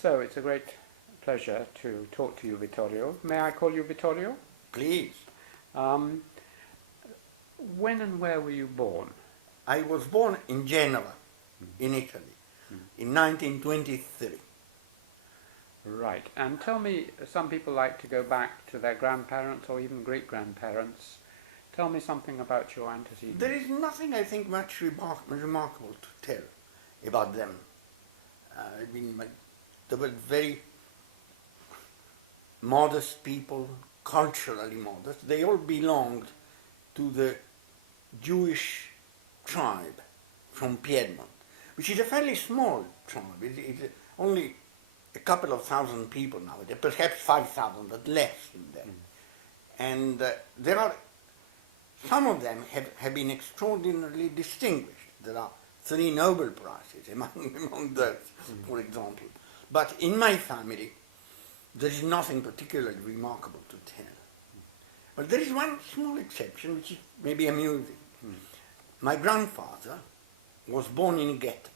So it's a great pleasure to talk to you, Vittorio. May I call you Vittorio? Please. Um, when and where were you born? I was born in Genoa, in Italy, in 1923. Right. And tell me, some people like to go back to their grandparents or even great-grandparents. Tell me something about your antecedents. There is nothing, I think, much remarkable to tell about them. They were very modest people, culturally modest. They all belonged to the Jewish tribe from Piedmont, which is a fairly small tribe. It's only a couple of thousand people nowadays, perhaps 5,000, but less than that. And there are, some of them have been extraordinarily distinguished. There are 3 Nobel Prizes among those, for example. But in my family, there is nothing particularly remarkable to tell. But there is one small exception, which is maybe amusing. My grandfather was born in a ghetto,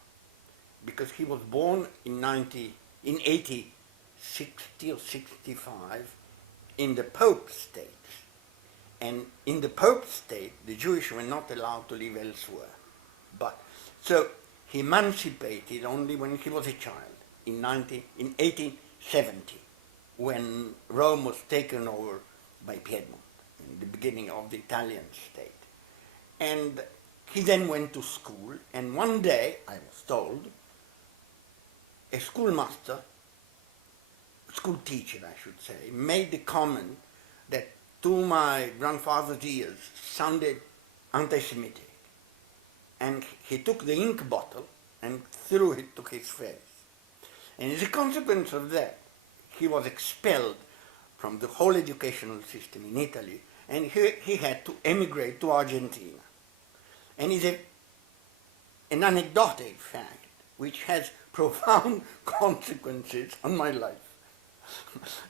because he was born in 1860 or 65 in the Pope States. And in the Pope State, the Jewish were not allowed to live elsewhere. So he emancipated only when he was a child, in 1870, when Rome was taken over by Piedmont, in the beginning of the Italian state. And he then went to school, and one day, I was told, a school teacher, I should say, made the comment that to my grandfather's ears sounded anti-Semitic. And he took the ink bottle and threw it to his face. And as a consequence of that, he was expelled from the whole educational system in Italy, and he had to emigrate to Argentina. And it's an anecdotic fact which has profound consequences on my life.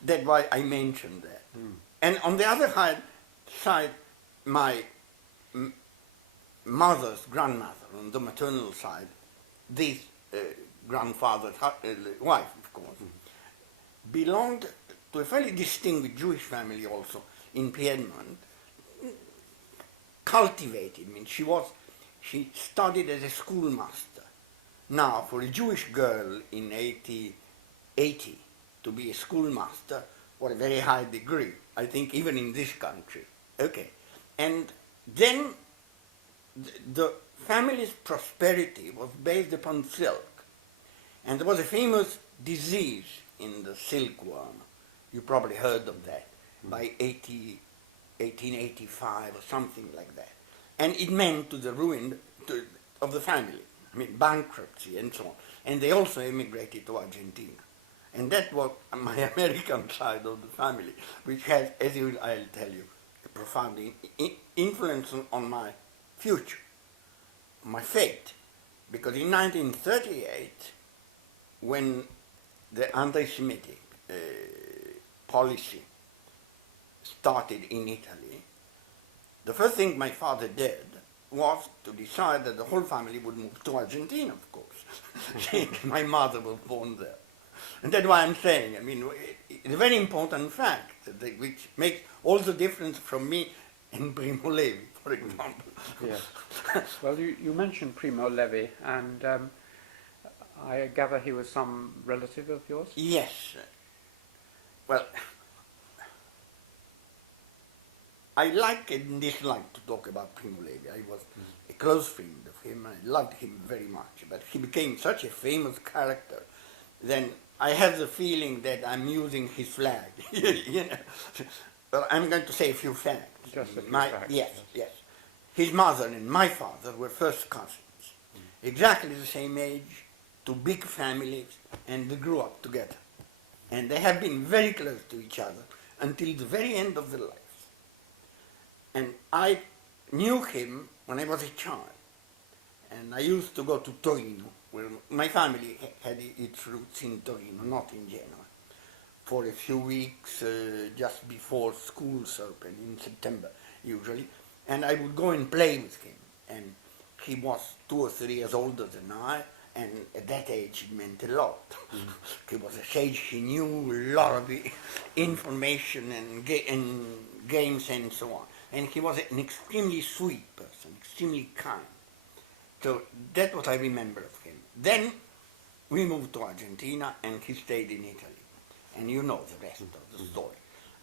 That's why I mentioned that. And on the other side, my mother's grandmother, on the maternal side, this grandfather's wife, of course, belonged to a fairly distinguished Jewish family also in Piedmont, cultivated. I mean, she studied as a schoolmaster. Now, for a Jewish girl in 1880 to be a schoolmaster was a very high degree, I think even in this country. Okay. And then the family's prosperity was based upon silk. And there was a famous disease in the silkworm. You probably heard of that, by 1885 or something like that. And it meant to the ruin of the family. I mean, bankruptcy and so on. And they also emigrated to Argentina. And that was my American side of the family, which has, I'll tell you, a profound influence on my future, my fate. Because in 1938, when the anti-Semitic policy started in Italy, the first thing my father did was to decide that the whole family would move to Argentina, of course. My mother was born there. And that's why I'm saying, I mean, it's a very important fact, which makes all the difference from me and Primo Levi, for example. Yes. Well, you mentioned Primo Levi, and I gather he was some relative of yours? Yes. Well, I like and dislike to talk about Primo Levi. I was a close friend of him. I loved him very much. But he became such a famous character, then I have the feeling that I'm using his flag. You know? Well, I'm going to say a few facts. Just a few facts. Yes. His mother and my father were first cousins, exactly the same age, 2 big families, and they grew up together. And they have been very close to each other until the very end of their lives. And I knew him when I was a child. And I used to go to Torino, where my family had its roots in Torino, not in Genoa, for a few weeks just before schools opened, in September usually. And I would go and play with him. And he was 2 or 3 years older than I, And at that age, it meant a lot. He was a sage, he knew a lot of information and games and so on. And he was an extremely sweet person, extremely kind. So that's what I remember of him. Then we moved to Argentina and he stayed in Italy. And you know the rest of the story.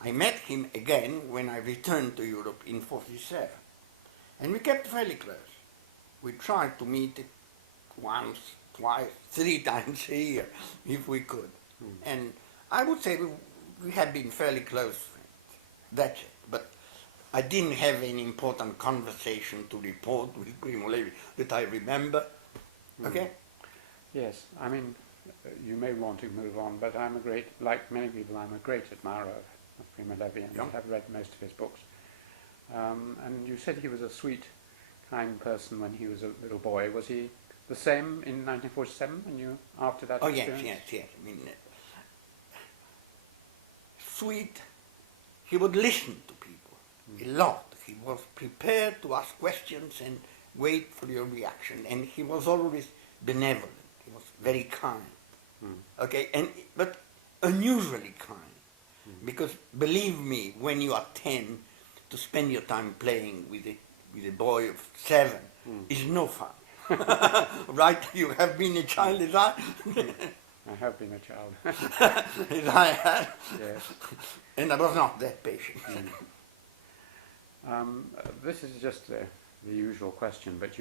I met him again when I returned to Europe in '47. And we kept fairly close. We tried to meet once, twice, 3 times a year if we could. And I would say we have been fairly close friends. That's it. But I didn't have any important conversation to report with Primo Levi that I remember. Okay? Yes, I mean, you may want to move on, but I'm like many people, I'm a great admirer of Primo Levi, and I have read most of his books. And you said he was a sweet, kind person when he was a little boy. Was he the same in 1947 when you, after that experience? Yes. I mean, sweet, he would listen to people a lot. He was prepared to ask questions and wait for your reaction. And he was always benevolent. He was very kind. Okay, but unusually kind. Because believe me, when you are 10, to spend your time playing with a boy of 7 is no fun. Right? You have been a child as I? I have been a child. As I have? Yes. And I was not that patient. This is just the usual question, but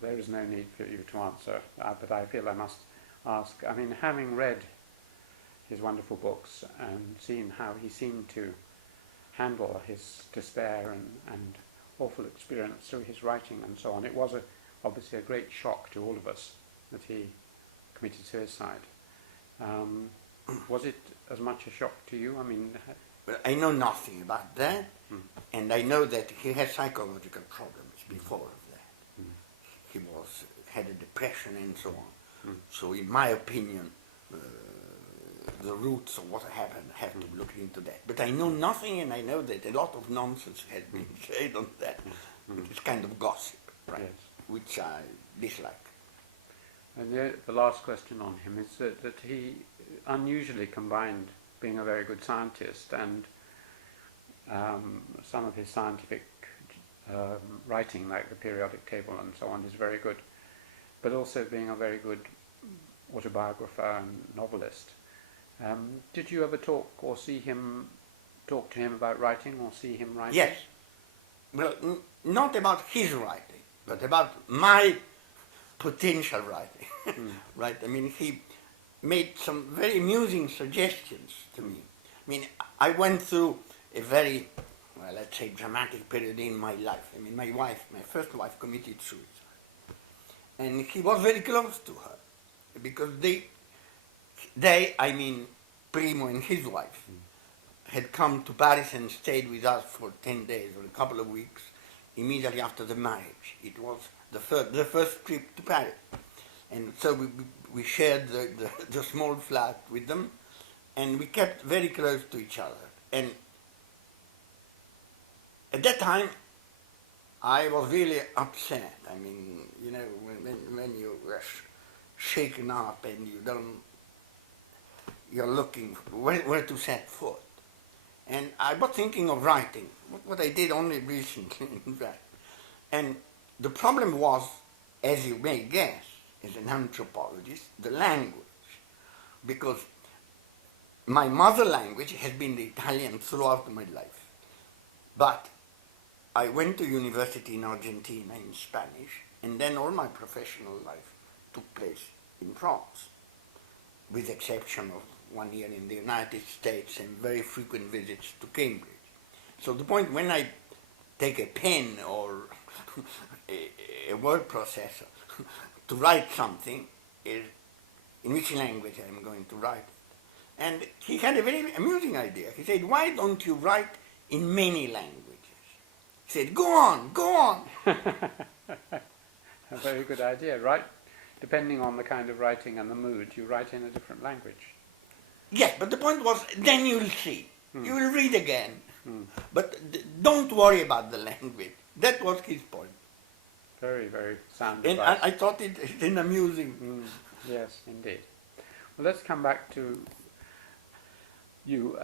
there is no need for you to answer, but I feel I must ask. I mean, having read his wonderful books and seen how he seemed to handle his despair and awful experience through his writing and so on, it was obviously a great shock to all of us that he committed suicide. Was it as much a shock to you? I mean, well, I know nothing about that, and I know that he had psychological problems before that. He had a depression and so on. So in my opinion, the roots of what happened have to be looked into that. But I know nothing, and I know that a lot of nonsense has been said on that. It's kind of gossip, right? Yes. Which I dislike. And the last question on him is that he unusually combined being a very good scientist and some of his scientific writing, like the periodic table and so on, is very good, but also being a very good autobiographer and novelist. Did you ever talk to him about writing or see him writing? Yes. Well, not about his writing, but about my potential writing. Right? I mean, he made some very amusing suggestions to me. I mean, I went through a very, well, let's say, dramatic period in my life. I mean, my first wife committed suicide. And he was very close to her, because I mean, Primo and his wife, had come to Paris and stayed with us for 10 days or a couple of weeks immediately after the marriage. It was the first trip to Paris. And so we shared the small flat with them, and we kept very close to each other. And at that time, I was really upset. I mean, you know, when you were shaken up and you're looking where to set foot. And I was thinking of writing, what I did only recently, in fact. And the problem was, as you may guess, as an anthropologist, the language. Because my mother language has been the Italian throughout my life. But I went to university in Argentina in Spanish, and then all my professional life took place in France, with the exception of 1 year in the United States and very frequent visits to Cambridge. So the point, when I take a pen or a word processor to write something, is in which language I'm going to write it. And he had a very amusing idea. He said, why don't you write in many languages? He said, go on. A very good idea, right? Depending on the kind of writing and the mood, you write in a different language. Yes, but the point was, then you'll see. You will read again. But don't worry about the language. That was his point. Very, very sound And advice. I thought it amusing. Yes, indeed. Well, let's come back to you.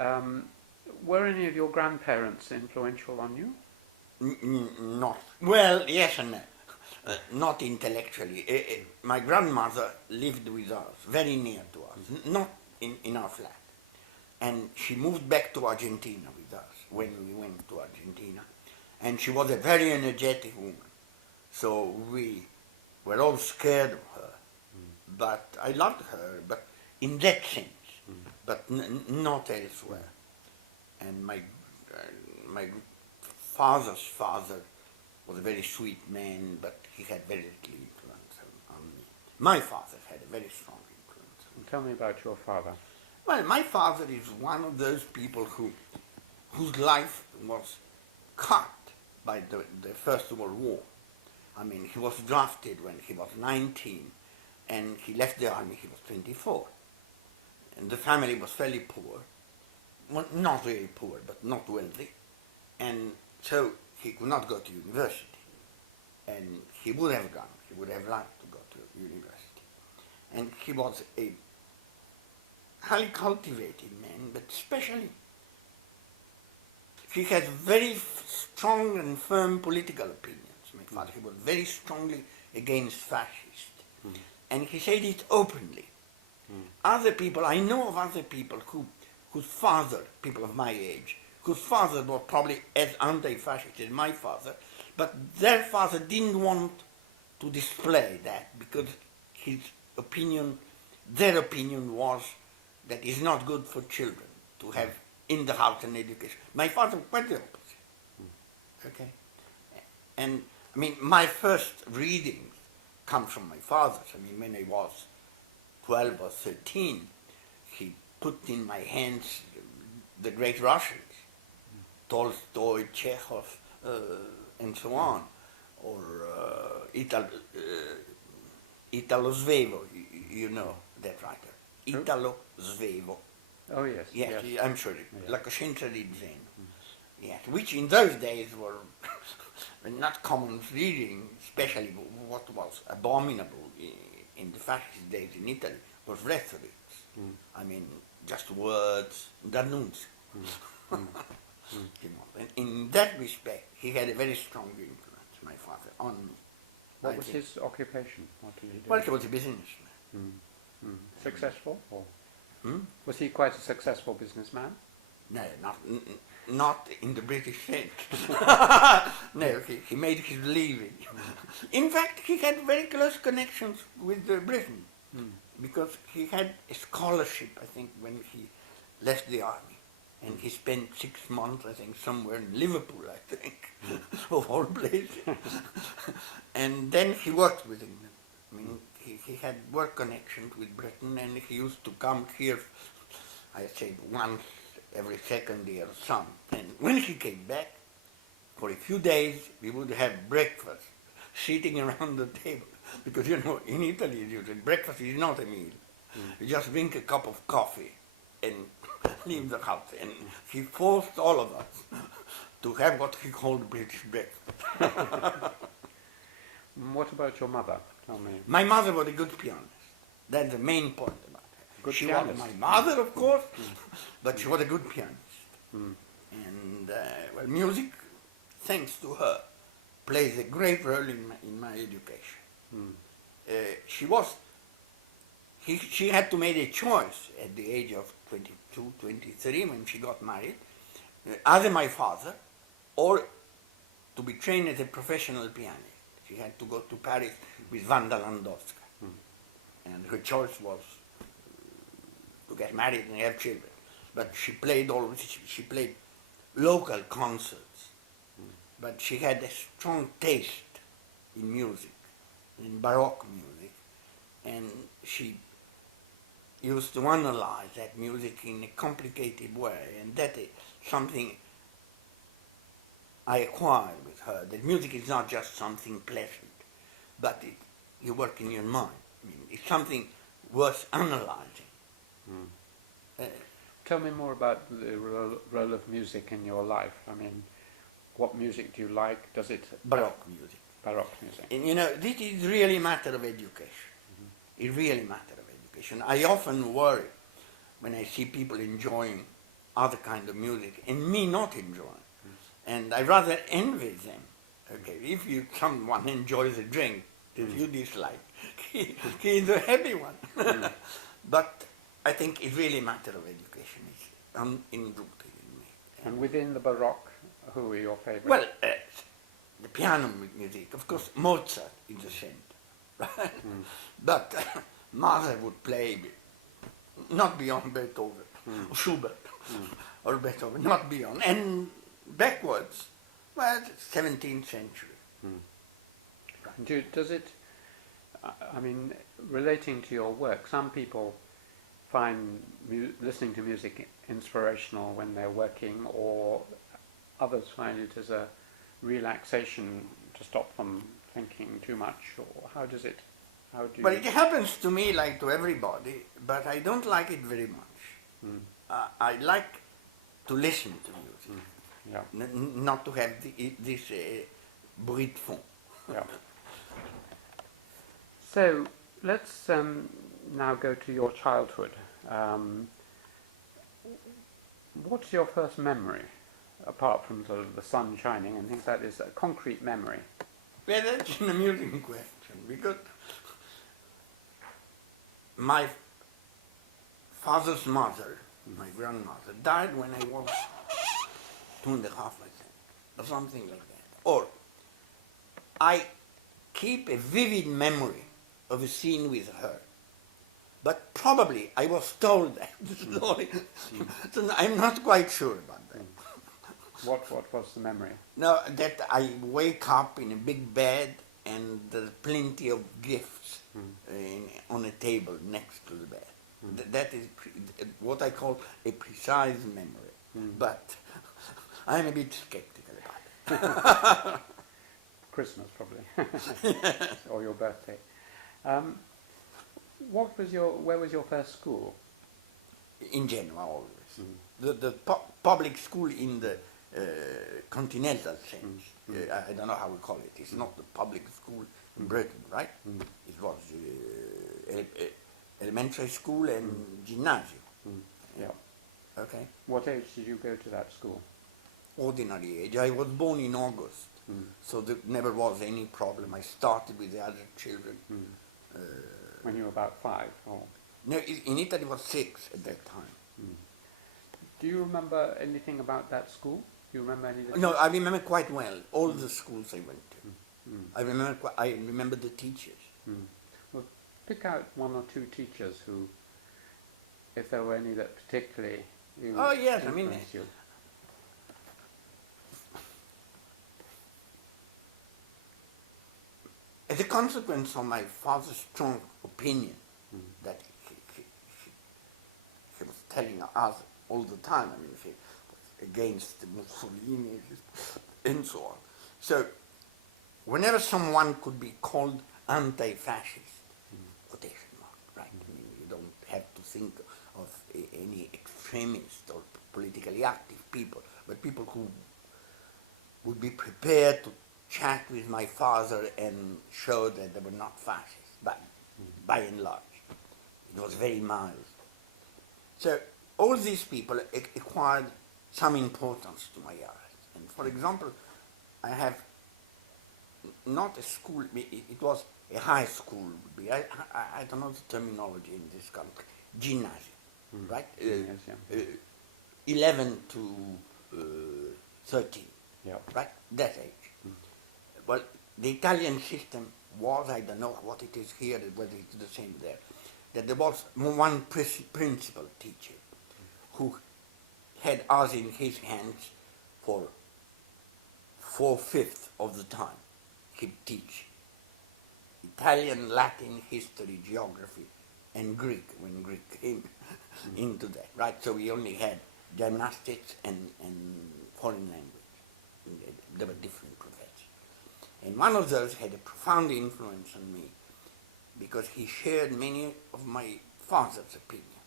Were any of your grandparents influential on you? Not well, yes and no. Not intellectually. My grandmother lived with us, very near to us, not in our flat. And she moved back to Argentina with us when we went to Argentina. And she was a very energetic woman. So we were all scared of her. But I loved her, but in that sense, but not elsewhere. And my father's father was a very sweet man, but he had very little influence on me. My father had a very strong influence. Tell me about your father. Well, my father is one of those people whose life was cut by the First World War. I mean, he was drafted when he was 19, and he left the army, he was 24. And the family was fairly poor. Well, not very poor, but not wealthy. And so he could not go to university. And he would have gone, he would have liked to go to university. And he was a highly cultivated man, but especially he has very strong and firm political opinions. My father, he was very strongly against fascists. And he said it openly. Other people, I know of other people whose father, people of my age, whose father was probably as anti-fascist as my father, but their father didn't want to display that because their opinion was that it's not good for children to have in the house an education. My father was quite the opposite. Okay? And I mean, my first readings come from my father's. I mean, when I was 12 or 13, he put in my hands the great Russians, Tolstoy, Chekhov, and so on, or Italo Svevo, you know that writer. Italo Svevo. Oh, yes. Yes, Yes. I'm sure. Yes. La coscienza di Zen. Yes, which in those days were not common reading, especially what was abominable in the fascist days in Italy was rhetoric. I mean, just words, d'annunzio. You know, and in that respect, he had a very strong influence, my father, on me. What I was think. his occupation? What did he do? Well, he was a businessman. Successful? Or Hmm? was he quite a successful businessman? No, not in the British sense. No, he made his living. In fact, he had very close connections with Britain because he had a scholarship, I think, when he left the army. And he spent 6 months, I think, somewhere in Liverpool, I think, of all places. And then he worked with England. I mean, he had work connections with Britain, and he used to come here, I say, once every second year or some. And when he came back, for a few days, we would have breakfast, sitting around the table. Because, you know, in Italy, usually breakfast is not a meal. You just drink a cup of coffee and leave the house. And he forced all of us to have what he called British breakfast. What about your mother? Tell me. My mother was a good pianist. That's the main point about her. Good She pianist. was my mother, of course, but she was a good pianist. And, well, music, thanks to her, plays a great role in my education. She had to make a choice at the age of 22, 23 when she got married, either my father or to be trained as a professional pianist. She had to go to Paris with Wanda Landowska. And her choice was to get married and have children. But she played she played local concerts. But she had a strong taste in music, in Baroque music. And she used to analyze that music in a complicated way. And that is something I acquired with her, that music is not just something pleasant, but you work in your mind. I mean, it's something worth analyzing. Tell me more about the role of music in your life. I mean, what music do you like? Does it... Baroque music. Baroque music. And, you know, this is really a matter of education. It really matter of education. I often worry when I see people enjoying other kind of music and me not enjoying. And I rather envy them. Okay, if someone enjoys a drink that you dislike, he is a happy one. But I think it's really a matter of education. It's enrooted in me. And within the Baroque, who are your favourites? Well, the piano music, of course, Mozart is the center. Right? But Mahler would play not beyond Beethoven, or Schubert, or Beethoven, not beyond. And backwards, well, 17th century. Does it, I mean, relating to your work, some people find listening to music inspirational when they're working, or others find it as a relaxation to stop them thinking too much, or how do you... Well, it happens to me like to everybody, but I don't like it very much. I like to listen to music, Yeah. not to have this bruit de fond. Yeah. So let's now go to your childhood. What's your first memory, apart from sort of the sun shining and things like this, a concrete memory? Well, that's an amusing question, because my father's mother, my grandmother, died when I was 2.5, I think, or something like that. Or I keep a vivid memory of a scene with her, but probably I was told that story, so I'm not quite sure about that. What was the memory? No, that I wake up in a big bed and there's plenty of gifts on a table next to the bed. That is what I call a precise memory, but I'm a bit skeptical about it. Christmas, probably, or your birthday. Where was your first school? In Genoa, always. The public school in the continental sense. I don't know how we call it. It's not the public school in Britain, right? It was elementary school and gymnasium. Yeah. Okay. What age did you go to that school? Ordinary age. I was born in August, so there never was any problem. I started with the other children. When you were about 5? Or? No, in Italy it was 6 at that time. Do you remember anything about that school? Do you remember any? No, I remember quite well all the schools I went to. I remember the teachers. Well, pick out one or two teachers who, if there were any that particularly influenced you. As a consequence of my father's strong opinion that he was telling us all the time, I mean, he was against Mussolini and so on. So, whenever someone could be called anti-fascist, quotation mark, right? I mean, you don't have to think of any extremist or politically active people, but people who would be prepared to chat with my father and show that they were not fascist, but by and large. It was very mild. So all these people acquired some importance to my life. And for example, I have not a school, it was a high school, I don't know the terminology in this country, gymnasium, right? 11 to 13, right? That age. Well, the Italian system was, I don't know what it is here, whether it's the same there, that there was one principal teacher who had us in his hands for 4/5 of the time. He'd teach Italian, Latin, history, geography, and Greek, when Greek came into that, right? So we only had gymnastics and foreign language. There were different professors. And one of those had a profound influence on me because he shared many of my father's opinion.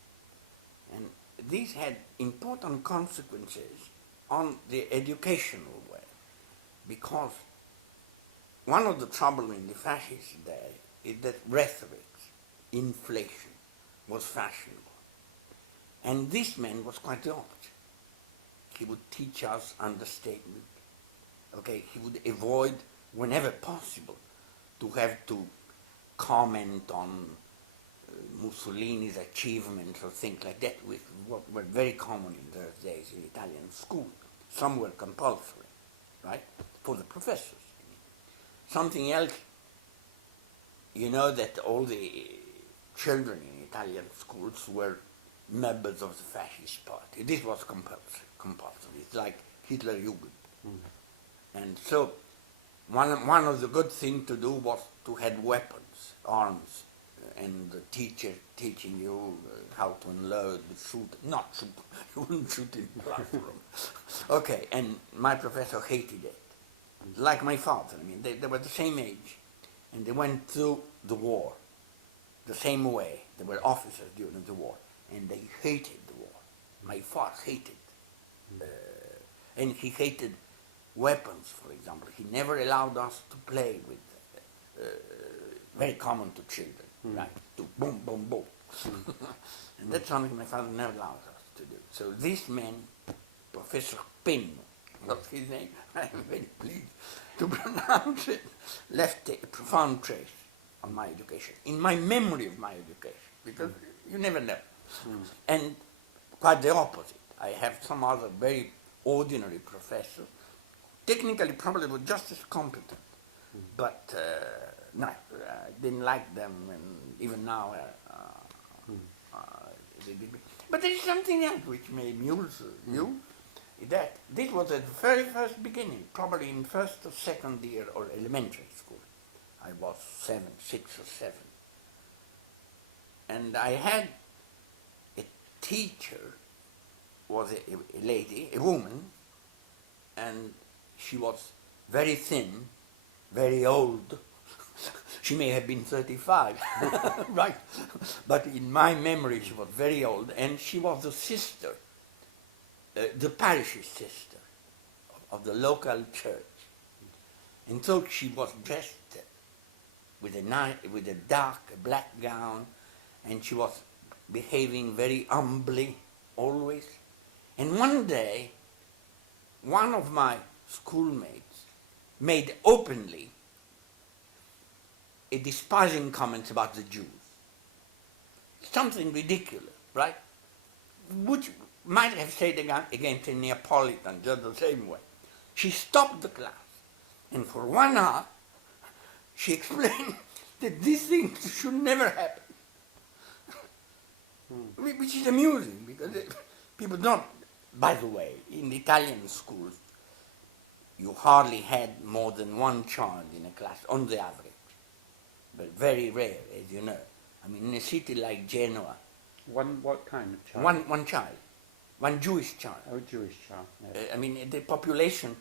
And these had important consequences on the educational way because one of the trouble in the fascist day is that rhetoric, inflation, was fashionable. And this man was quite the opposite. He would teach us understatement. Okay, he would avoid, whenever possible, to have to comment on Mussolini's achievements or things like that, which were very common in those days in Italian school. Some were compulsory, right, for the professors. Something else, you know that all the children in Italian schools were members of the fascist party. This was compulsory. It's like Hitler Jugend. And so one of the good things to do was to have weapons, arms, and the teacher teaching you how to unload, shoot, not shoot, you wouldn't shoot in the classroom. Okay, and my professor hated it. Like my father, I mean, they were the same age, and they went through the war the same way. They were officers during the war, and they hated the war. My father hated, and he hated weapons, for example. He never allowed us to play with, very common to children, right? To boom, boom, boom. And that's something my father never allowed us to do. So this man, Professor Penno, that's his name, I'm very pleased to pronounce it, left a profound trace on my education, in my memory of my education, because you never know. And quite the opposite. I have some other very ordinary professors, technically probably were just as competent, but no, I didn't like them, and even now, they did. But there is something else which may amuse you, that this was at the very first beginning, probably in first or second year or elementary school. I was 6 or 7. And I had a teacher, was a lady, a woman, and she was very thin, very old. She may have been 35, right? But in my memory, she was very old, and she was the sister, the parish's sister of the local church. And so she was dressed with a dark black gown, and she was behaving very humbly always. And one day, one of my schoolmates made openly a despising comment about the Jews. Something ridiculous, right? Which might have said against a Neapolitan just the same way. She stopped the class, and for 1 hour, she explained that these things should never happen. Which is amusing, because people don't, by the way, in the Italian schools, you hardly had more than one child in a class, on the average. But very rare, as you know. I mean, in a city like Genoa. What kind of child? One child. One Jewish child. Oh, Jewish child. Yes. I mean, the population,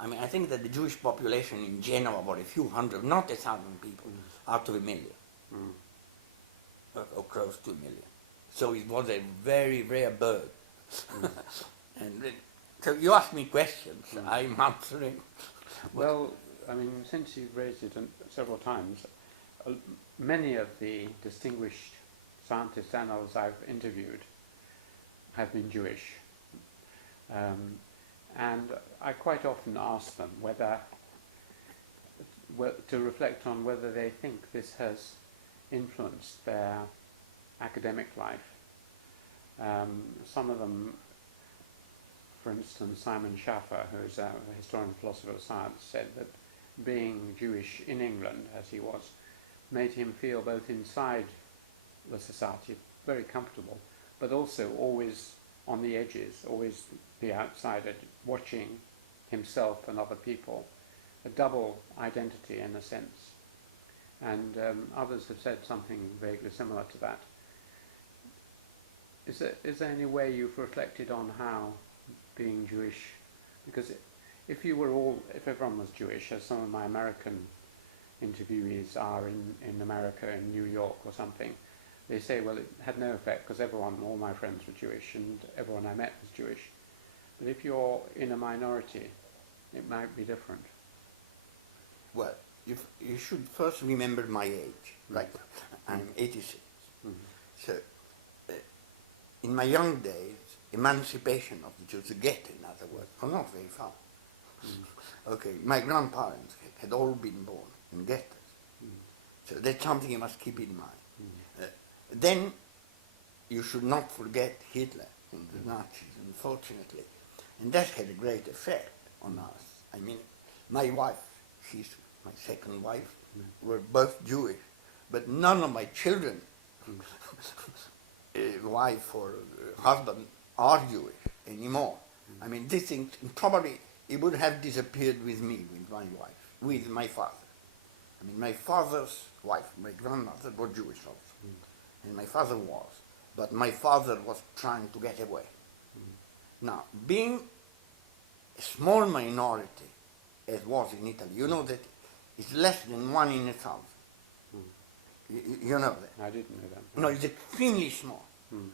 I think that the Jewish population in Genoa were a few hundred, not 1,000 people, out of 1 million. Or close to 1 million. So it was a very rare bird. And so you ask me questions, I'm answering. Well, I mean, since you've raised it several times, many of the distinguished scientists and others I've interviewed have been Jewish. And I quite often ask them to reflect on whether they think this has influenced their academic life. Some of them, for instance, Simon Schaffer, who's a historian and philosopher of science, said that being Jewish in England, as he was, made him feel both inside the society very comfortable, but also always on the edges, always the outsider, watching himself and other people, a double identity in a sense. And others have said something vaguely similar to that. Is there any way you've reflected on how being Jewish, because if everyone was Jewish, as some of my American interviewees are in America, in New York or something, they say, well, it had no effect because all my friends were Jewish and everyone I met was Jewish. But if you're in a minority, it might be different. Well, you should first remember my age. Like, I'm 86. Mhm. So, in my young days, emancipation of the Jews, the ghetto, in other words, was not very far. Okay, my grandparents had all been born in ghettos. So that's something you must keep in mind. Then you should not forget Hitler and the Nazis, unfortunately. And that had a great effect on us. I mean, my wife, she's my second wife, were both Jewish, but none of my children, wife or husband, are Jewish anymore. I mean, these things, probably it would have disappeared with me, with my wife, with my father. I mean, my father's wife, my grandmother, was Jewish also, and my father was. But my father was trying to get away. Now, being a small minority, as was in Italy, you know that it's less than 1 in 1,000. You know that? I didn't know that. No, it's extremely small. Mm.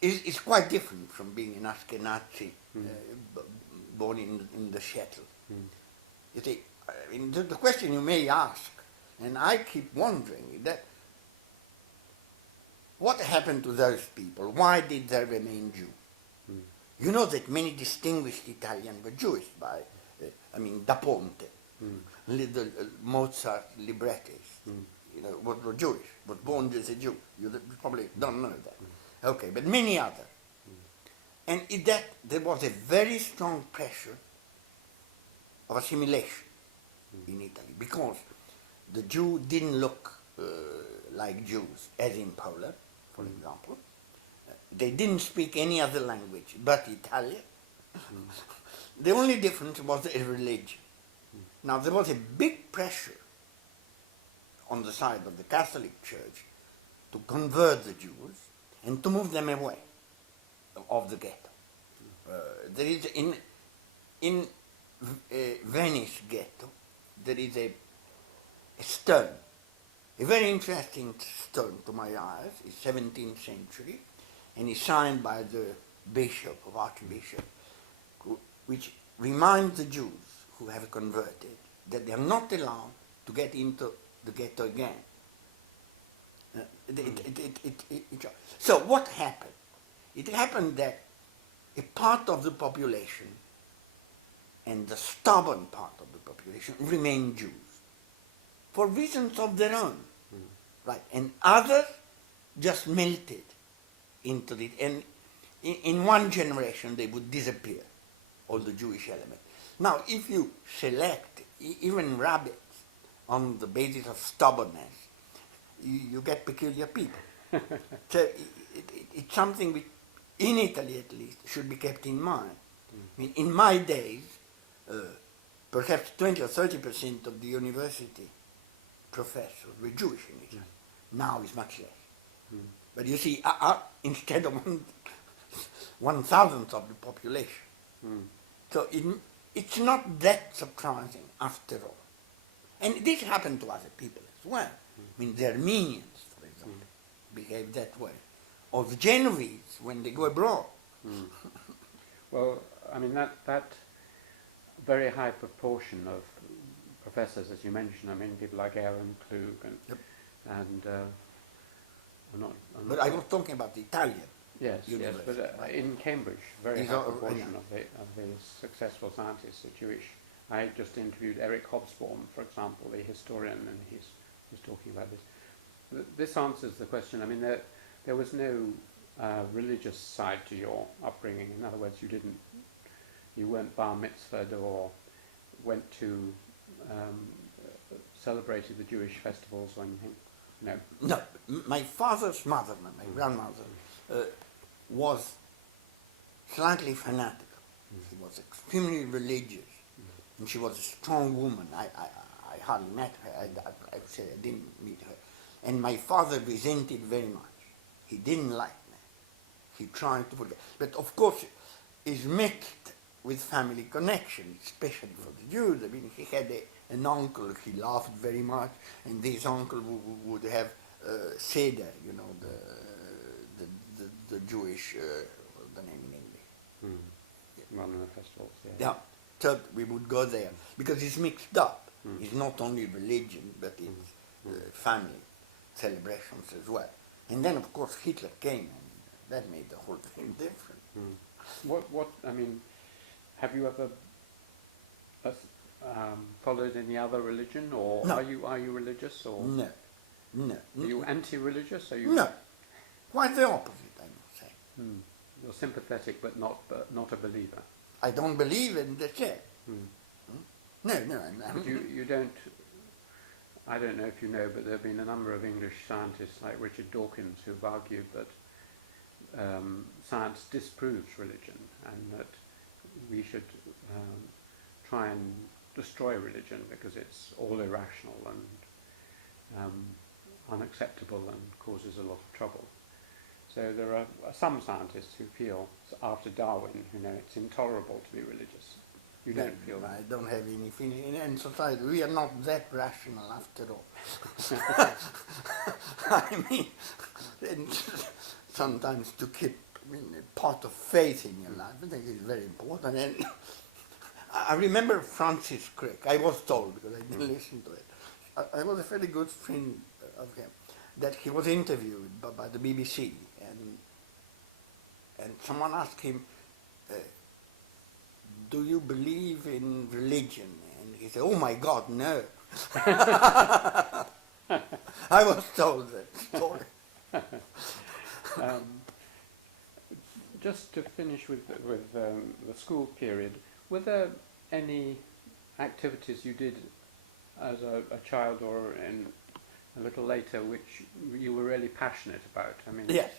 It's quite different from being an Ashkenazi born in the shtetl. You see, I mean, the question you may ask, and I keep wondering, is that what happened to those people? Why did they remain Jew? You know that many distinguished Italians were Jewish by, Da Ponte, little Mozart librettist, were Jewish, was born as a Jew. You probably don't know that. Okay, but many others. And in that, there was a very strong pressure of assimilation in Italy, because the Jew didn't look like Jews, as in Poland, for example. They didn't speak any other language but Italian. The only difference was a religion. Now, there was a big pressure on the side of the Catholic Church to convert the Jews and to move them away of the ghetto. There is in Venice ghetto, there is a stone, a very interesting stone to my eyes. It's 17th century, and is signed by the Archbishop, which reminds the Jews who have converted that they are not allowed to get into the ghetto again. So what happened? It happened that a part of the population, and the stubborn part of the population, remained Jews for reasons of their own, right? And others just melted into it, and in one generation they would disappear, all the Jewish elements. Now, if you select even rabbits on the basis of stubbornness, you get peculiar people. So it's something which, in Italy at least, should be kept in mind. I mean, in my days, perhaps 20 or 30% of the university professors were Jewish in Italy. Now it's much less. But you see, instead of 1,000th of the population. So it's not that surprising after all. And this happened to other people as well. I mean, the Armenians, for example, behave that way. Or the Genoese when they go abroad. Well, I mean, that very high proportion of professors, as you mentioned, I mean, people like Aaron Klug and but I was talking about the Italian. Yes, university. but in Cambridge, very high proportion of the successful scientists are Jewish. I just interviewed Eric Hobsbawm, for example, the historian, and he was talking about this. This answers the question. I mean, there was no religious side to your upbringing. In other words, you weren't bar mitzvahed or went to celebrated the Jewish festivals or anything. No. No, my father's mother, my grandmother, was slightly fanatical. She was extremely religious, and she was a strong woman. I hardly met her. I would say I didn't meet her. And my father resented very much. He didn't like me. He tried to forget. But of course, it's mixed with family connection, especially for the Jews. I mean, he had an uncle, he laughed very much, and this uncle would have Seder, the Jewish, what's the name in English? One of the festivals, Yeah, so we would go there, because it's mixed up. It's not only religion, but it's family celebrations as well. And then, of course, Hitler came, and that made the whole thing different. I mean, have you ever followed any other religion, or No. are you religious, or No, no. are you anti-religious? Are you? No, quite the opposite, I must say. You're sympathetic, but not a believer. I don't believe in the church. No, But you don't. I don't know if you know, but there have been a number of English scientists like Richard Dawkins who've argued that science disproves religion, and that we should try and destroy religion because it's all irrational and unacceptable and causes a lot of trouble. So there are some scientists who feel, after Darwin, who know it's intolerable to be religious. You don't feel that? I don't have any feeling. In society, we are not that rational after all. I mean, and sometimes to keep a part of faith in your life, I think is very important. And I remember Francis Crick. I was told, because I didn't listen to it. I was a very good friend of him, that he was interviewed by the BBC, and someone asked him, do you believe in religion? And he said, oh my God, no. I was told that story. Just to finish with the school period, were there any activities you did as a child or in a little later which you were really passionate about? I mean, Yes.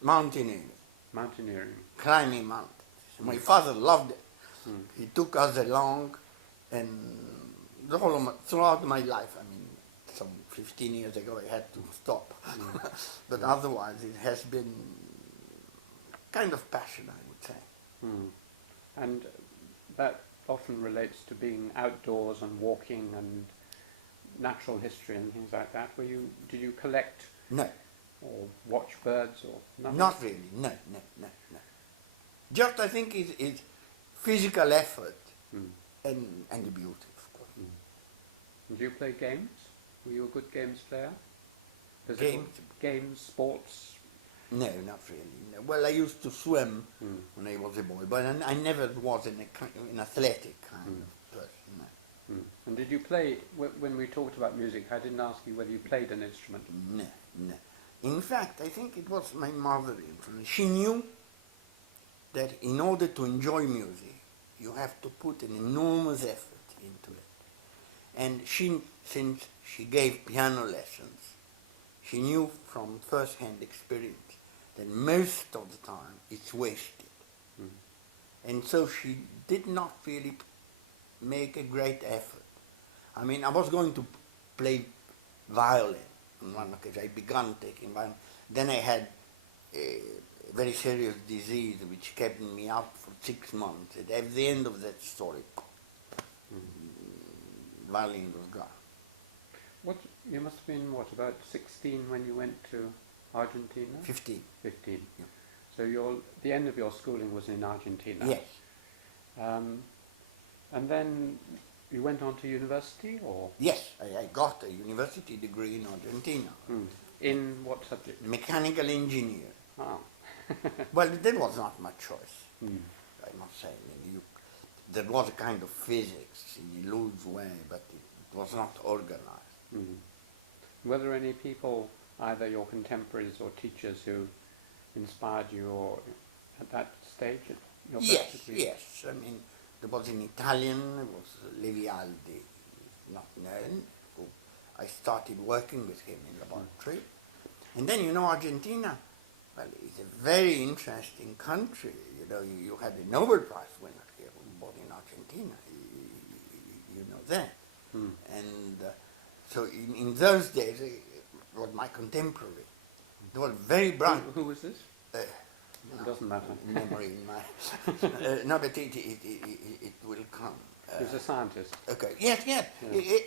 Mountaineering. Mountaineering. Climbing mountains. My father loved it. He took us along, and throughout my life, I mean, some 15 years ago I had to stop. But otherwise it has been kind of passion, I would say. And that often relates to being outdoors and walking and natural history and things like that. Did you collect? No. Or watch birds or nothing? Not really, no. Just I think it's physical effort and the beauty, of course. Did you play games? Were you a good games player? Games, sports? No, not really. No. Well, I used to swim when I was a boy, but I never was an athletic kind of person. No. And did you play, when we talked about music, I didn't ask you whether you played an instrument? No. In fact, I think it was my mother. She knew that in order to enjoy music, you have to put an enormous effort into it. And since she gave piano lessons, she knew from first-hand experience that most of the time it's wasted. And so she did not really make a great effort. I mean, I was going to play violin on one occasion. I began taking violin. Then I had a very serious disease which kept me up for 6 months. And at the end of that story, violin was gone. You must have been, about 16 when you went to Argentina? 15. 15. Yeah. So the end of your schooling was in Argentina? Yes. And then you went on to university, or? Yes, I got a university degree in Argentina. In what subject? Mechanical engineer. Oh. Well, there was not much choice, I must say. I mean, there was a kind of physics in a loose way, but it was not organized. Were there any people, either your contemporaries or teachers, who inspired you or at that stage? Yes. I mean, there was an Italian, it was Levialdi, not known, who I started working with him in laboratory. And then, Argentina, well, it's a very interesting country. You had a Nobel Prize winner here born in Argentina. You know that. And so in those days, it was my contemporary. They were very bright. Who was this? It doesn't matter. Memory in my... no, but it will come. He's a scientist. Okay. Yes.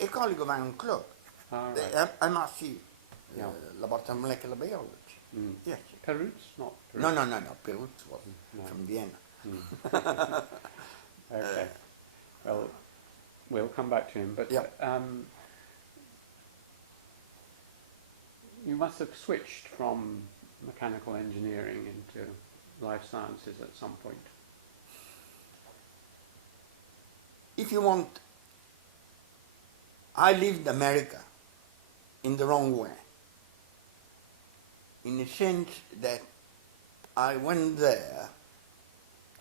A colleague of mine, Claude. Right. MRC, Laboratory of Molecular Biology. Yes. Perutz? Not Perutz. No. Perutz was from Vienna. Okay. Well, we'll come back to him, but Yeah. You must have switched from mechanical engineering into life sciences at some point. If you want, I lived America in the wrong way, in the sense that I went there,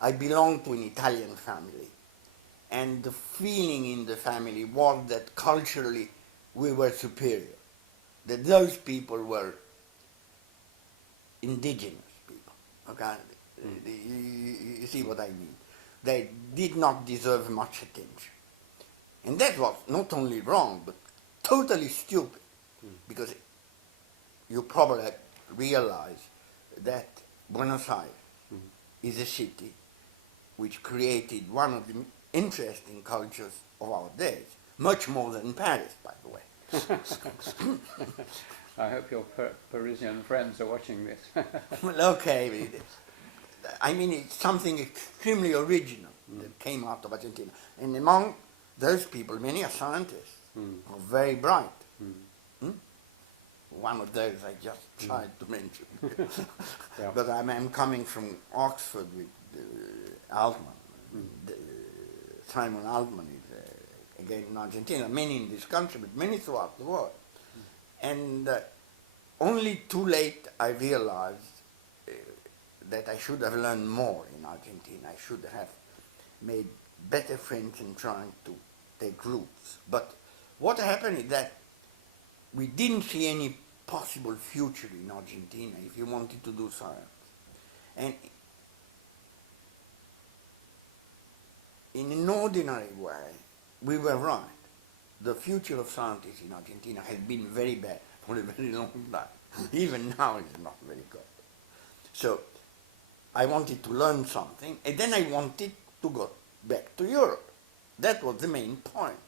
I belonged to an Italian family, and the feeling in the family was that culturally we were superior, that those people were indigenous people, okay? You see what I mean? They did not deserve much attention. And that was not only wrong, but totally stupid, because you probably realize that Buenos Aires is a city which created one of the interesting cultures of our days, much more than Paris, by the way. I hope your Parisian friends are watching this. Well, okay, I mean, it's something extremely original that came out of Argentina. And among those people, many are scientists, are very bright. One of those I just tried to mention. Yeah. But I'm coming from Oxford with Altman. Simon Altman is, again, in Argentina, many in this country, but many throughout the world. And only too late I realized that I should have learned more in Argentina. I should have made better friends in trying to take roots. But what happened is that we didn't see any possible future in Argentina if you wanted to do science. And in an ordinary way, we were right. The future of scientists in Argentina has been very bad for a very long time. Even now it's not very good. So I wanted to learn something, and then I wanted to go back to Europe. That was the main point.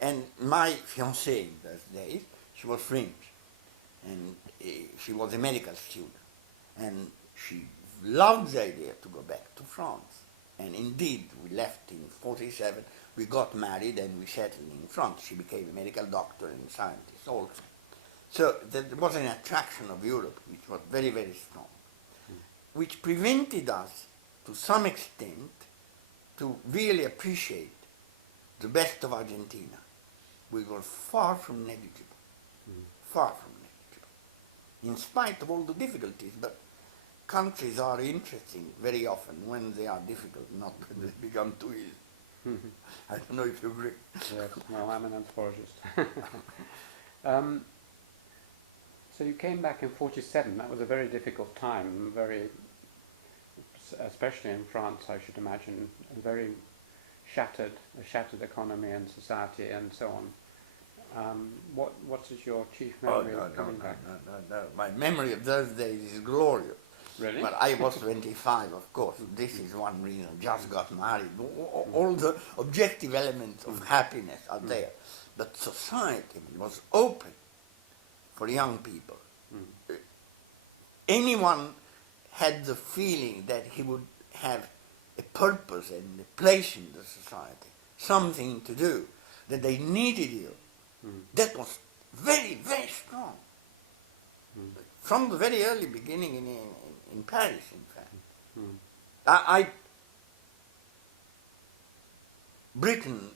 And my fiancée in those days, she was French, and she was a medical student, and she loved the idea to go back to France. And indeed, we left in 1947, we got married, and we settled in France. She became a medical doctor and scientist also. So there was an attraction of Europe, which was very, very strong, which prevented us, to some extent, to really appreciate the best of Argentina. We were far from negligible, far from negligible, in spite of all the difficulties. But countries are interesting very often when they are difficult, not when they become too easy. I don't know if you agree. Yes, well, I'm an anthropologist. So you came back in 1947. That was a very difficult time, especially in France, I should imagine, a very shattered economy and society and so on. What is your chief memory of coming back? No. My memory of those days is glorious. Really? But I was 25, of course. This is one reason. Just got married. All the objective elements of happiness are there. But society was open for young people. Anyone had the feeling that he would have a purpose and a place in the society, something to do, that they needed you. That was very, very strong. From the very early beginning in Paris, in fact. Britain,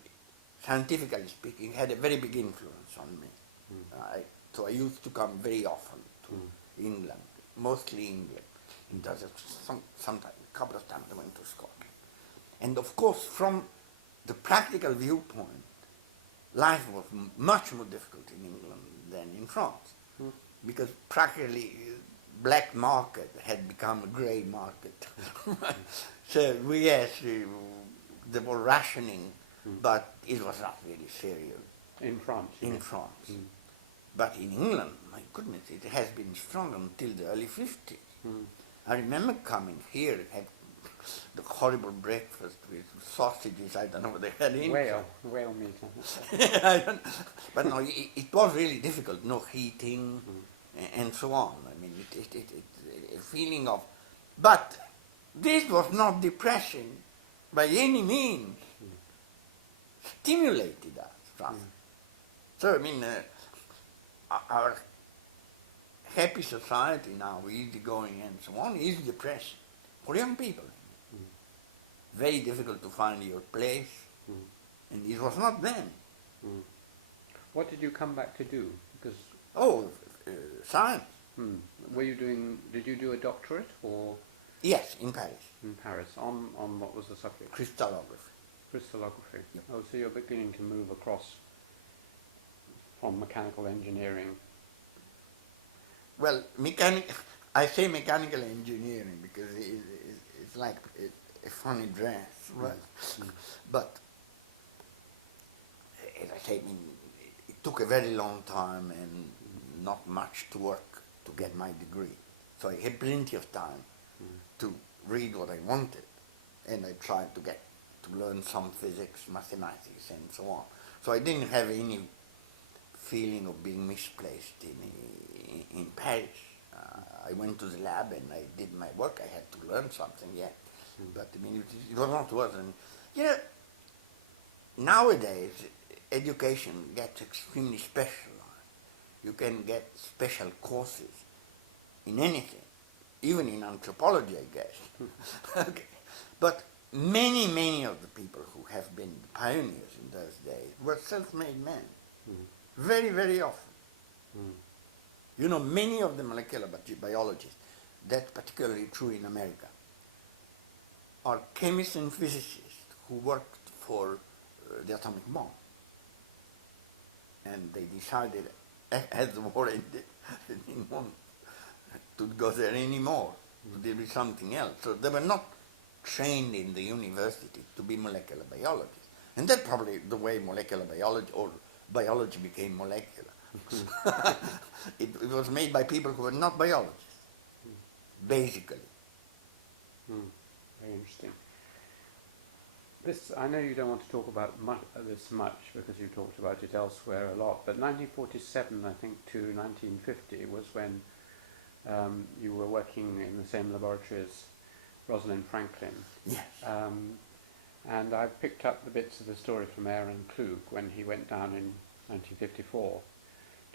scientifically speaking, had a very big influence on me. So I used to come very often to England, mostly England. And sometimes, a couple of times I went to Scotland. And of course, from the practical viewpoint, life was much more difficult in England than in France. Because practically black market had become a grey market. So yes, there was rationing, but it was not really serious. In France? In France. But in England, my goodness, it has been strong until the early 50s. I remember coming here, had the horrible breakfast with sausages, I don't know what they had in. Whale meat. But no, it was really difficult, no heating and so on. I mean, a feeling of... But this was not depressing by any means. stimulated us, rather. So, I mean, our happy society now, easygoing and so on, is depressing for young people. Very difficult to find your place, and it was not then. What did you come back to do? Because Science. were you doing? Did you do a doctorate or Yes, in Paris. in Paris on what was the subject? Crystallography. Crystallography. Yep. Oh, so you're beginning to move across from mechanical engineering. Well, I say mechanical engineering because it's like a funny dress, right? But as I say, I mean, it took a very long time and not much to work to get my degree. So I had plenty of time to read what I wanted, and I tried to learn some physics, mathematics, and so on. So I didn't have any feeling of being misplaced in Paris. I went to the lab and I did my work. I had to learn something, yeah. But I mean, it was not worse. And you know, nowadays education gets extremely specialized. You can get special courses in anything, even in anthropology, I guess. Okay. But many of the people who have been pioneers in those days were self-made men. Very often. You know, many of the molecular biologists, that's particularly true in America, are chemists and physicists who worked for the atomic bomb. And they decided, as the war ended, they didn't want to go there anymore, to deal with something else. So they were not trained in the university to be molecular biologists. And that's probably the way molecular biology or biology became molecular. It was made by people who were not biologists, basically. Very interesting. This, I know you don't want to talk about this much because you talked about it elsewhere a lot, but 1947, I think, to 1950 was when you were working in the same laboratory as Rosalind Franklin. Yes. And I picked up the bits of the story from Aaron Klug when he went down in 1954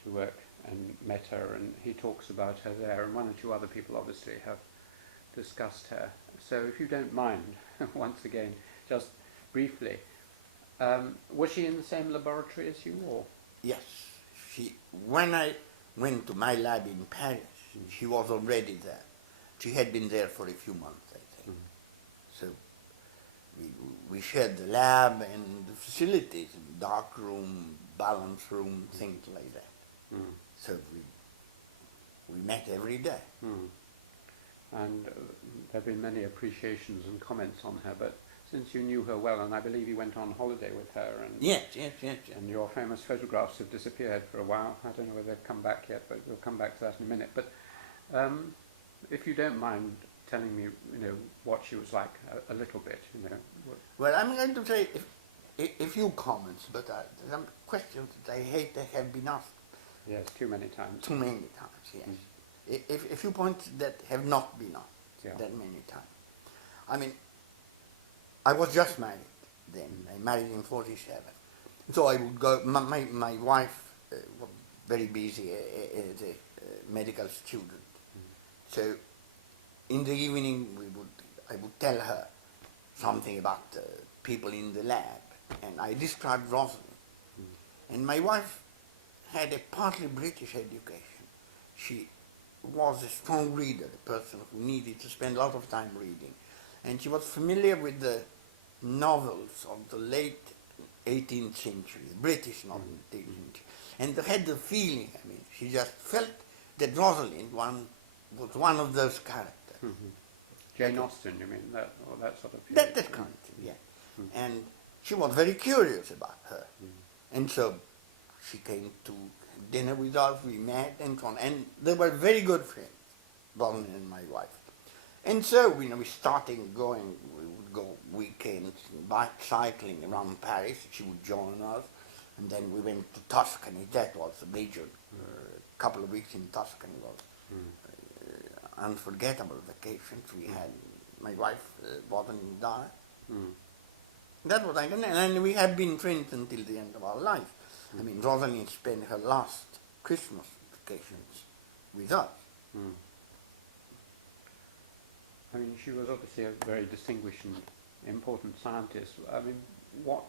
to work and met her, and he talks about her there, and one or two other people obviously have discussed her. So if you don't mind, once again, just briefly, was she in the same laboratory as you, or? Yes. When I went to my lab in Paris, she was already there. She had been there for a few months, I think. So we shared the lab and the facilities, dark room, balance room, things like that. So we met every day. And there have been many appreciations and comments on her, but since you knew her well, and I believe you went on holiday with her, and Yes. and your famous photographs have disappeared for a while. I don't know whether they've come back yet, but we'll come back to that in a minute. But if you don't mind telling me, you know, what she was like a little bit, you know. Well, I'm going to say a few comments, but some questions that I hate to have been asked Yes, too many times. too many times, yes. A few points that have not been asked that many times. I mean, I was just married then. I married in 47. So I would go, my wife was very busy as a medical student. So in the evening I would tell her something about people in the lab, and I described Rosalind. And my wife had a partly British education. She was a strong reader, a person who needed to spend a lot of time reading. And she was familiar with the novels of the late 18th century, British novels of the 18th century. And had the feeling, I mean, she just felt that Rosalind was one of those characters. Jane Austen, you mean, that sort of period? That kind of thing, yeah. And she was very curious about her. And so she came to dinner with us, we met and so on. And they were very good friends, Rosalind and my wife. And so, we started going, we would go weekends, cycling around Paris. She would join us. And then we went to Tuscany. That was a major, couple of weeks in Tuscany was unforgettable vacations we had. My wife wasn't died. That's what I can, and we have been friends until the end of our life. I mean, Rosalind spent her last Christmas vacations with us. Mm. I mean, she was obviously a very distinguished and important scientist. I mean, what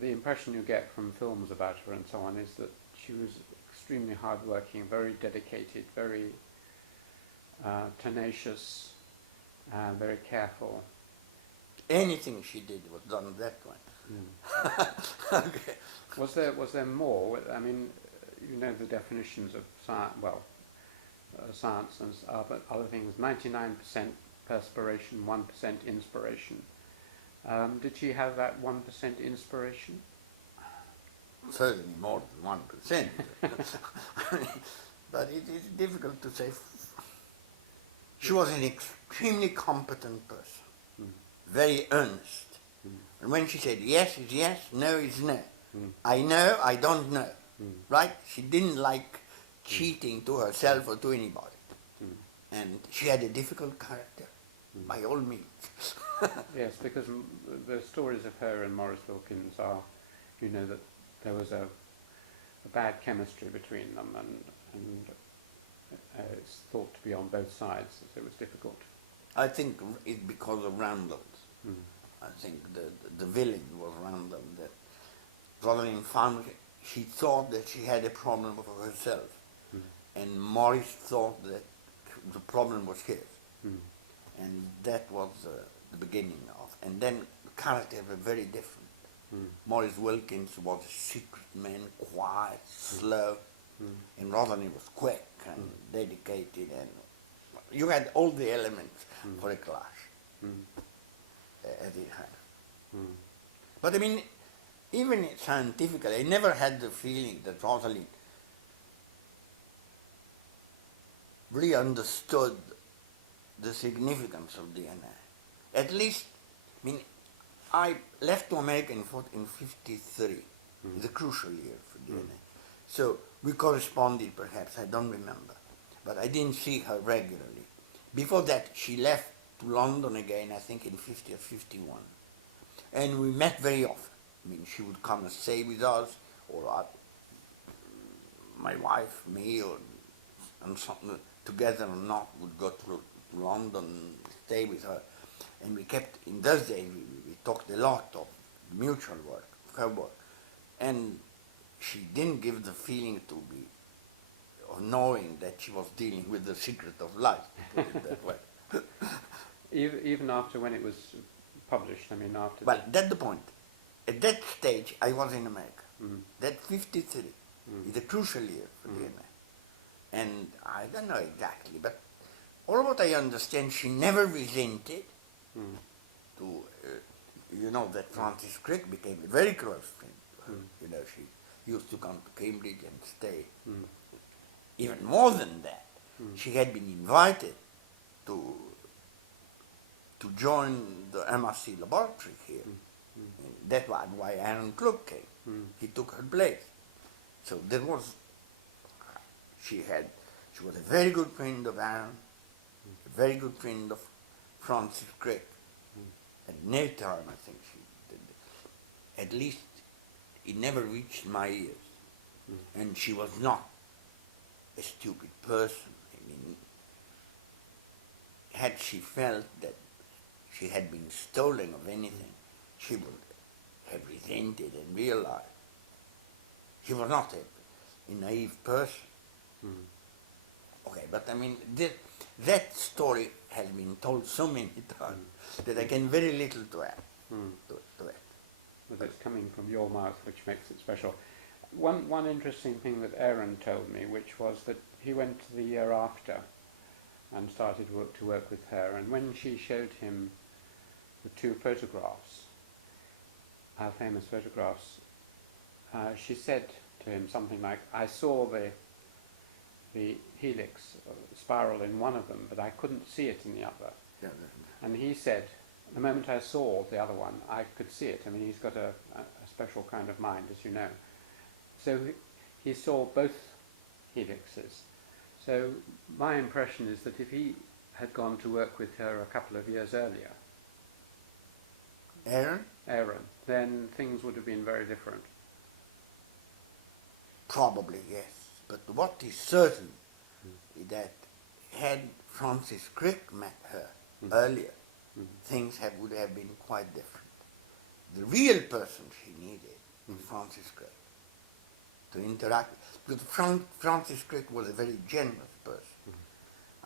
the impression you get from films about her and so on is that she was extremely hardworking, very dedicated, very tenacious, very careful. Anything she did was done that way. Mm. Okay. Was there more? I mean, you know the definitions of science. Well, science and other things. 99% perspiration, 1% inspiration. Did she have that 1% inspiration? Certainly more than 1%. But it is difficult to say. She was an extremely competent person, very earnest. And when she said yes is yes, no is no. I know, I don't know. Right? She didn't like cheating to herself or to anybody. And she had a difficult character, by all means. Yes, because the stories of her and Maurice Wilkins are, you know, that there was a bad chemistry between them, and it's thought to be on both sides, so it was difficult. I think it's because of Randall. I think the villain was Randall. That Rosalind found, she thought that she had a problem for herself, and Maurice thought that the problem was his. And that was the beginning of. And then the characters were very different. Maurice Wilkins was a secret man, quiet, slow, and Rosalind was quick and dedicated, and you had all the elements for a clash, as it had. But I mean, even scientifically, I never had the feeling that Rosalind really understood the significance of DNA. At least, I mean, I left to America in 1953. It's a crucial year for DNA. So we corresponded perhaps, I don't remember. But I didn't see her regularly. Before that, she left to London again, I think in 50 or 51. And we met very often. I mean, she would come and stay with us, or my wife, me, and something, together or not, would go to London, stay with her. And we kept, in those days, we talked a lot of mutual work, her work. And she didn't give the feeling to be, of knowing that she was dealing with the secret of life, to put it that way. Even after when it was published, I mean after... Well, that's the point. At that stage, I was in America. That 53 is a crucial year for DNA. And I don't know exactly, but all what I understand, she never resented to, you know, that Francis Crick became a very close friend to her. You know, she used to come to Cambridge and stay. Even more than that, she had been invited to join the MRC laboratory here. And that's why Aaron Klug came. He took her place. So there was, she was a very good friend of Aaron, a very good friend of Francis Crick. At no time, I think she did. At least it never reached my ears. And she was not a stupid person. I mean, had she felt that she had been stolen of anything, she would have resented and realized. She was not a naive person. Okay, but I mean, that story has been told so many times that I can very little to add to it. Well, that's coming from your mouth, which makes it special. One interesting thing that Aaron told me, which was that he went the year after and started to work with her, and when she showed him the two photographs, our famous photographs, she said to him something like, I saw the helix spiral in one of them, but I couldn't see it in the other. Yeah. And he said, the moment I saw the other one, I could see it. I mean, he's got a special kind of mind, as you know. So he saw both helixes. So my impression is that if he had gone to work with her a couple of years earlier... Aaron? Aaron, then things would have been very different. Probably, yes. But what is certain is that had Francis Crick met her earlier, things would have been quite different. The real person she needed was Francis Crick to interact with. Because Francis Crick was a very generous person.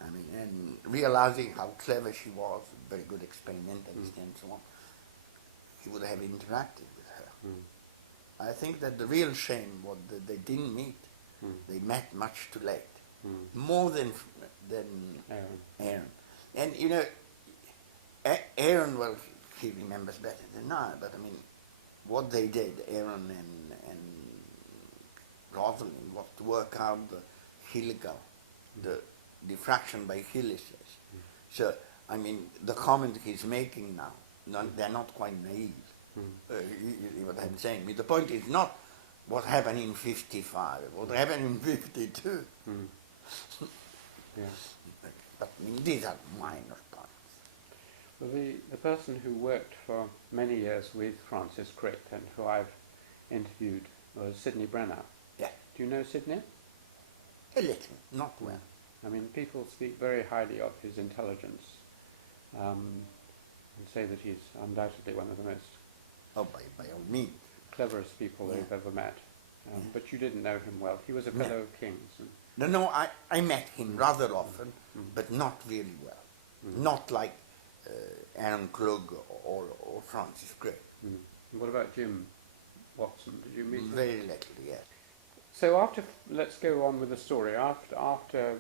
I mean, and realizing how clever she was, a very good experimentalist and so on, he would have interacted with her. I think that the real shame was that they didn't meet. They met much too late, more than Aaron. And you know, Aaron, well, he remembers better than I. But I mean, what they did, Aaron and Rosalind, was to work out the helical, the diffraction by helices. So I mean, the comment he's making now, they're not quite naive. You see what I'm saying? I mean, the point is not what happened in 55, what happened in 52. Yeah. But I mean, these are minor points. Well, the person who worked for many years with Francis Crick and who I've interviewed was Sidney Brenner. Yeah. Do you know Sidney? A little, not well. I mean, people speak very highly of his intelligence and say that he's undoubtedly one of the most By all means. cleverest people they've ever met. But you didn't know him well. He was a fellow of King's. No, I met him rather often, but not really well. Not like Aaron Klug or Francis Crick. What about Jim Watson? Did you meet him? Very little, yes. So let's go on with the story. After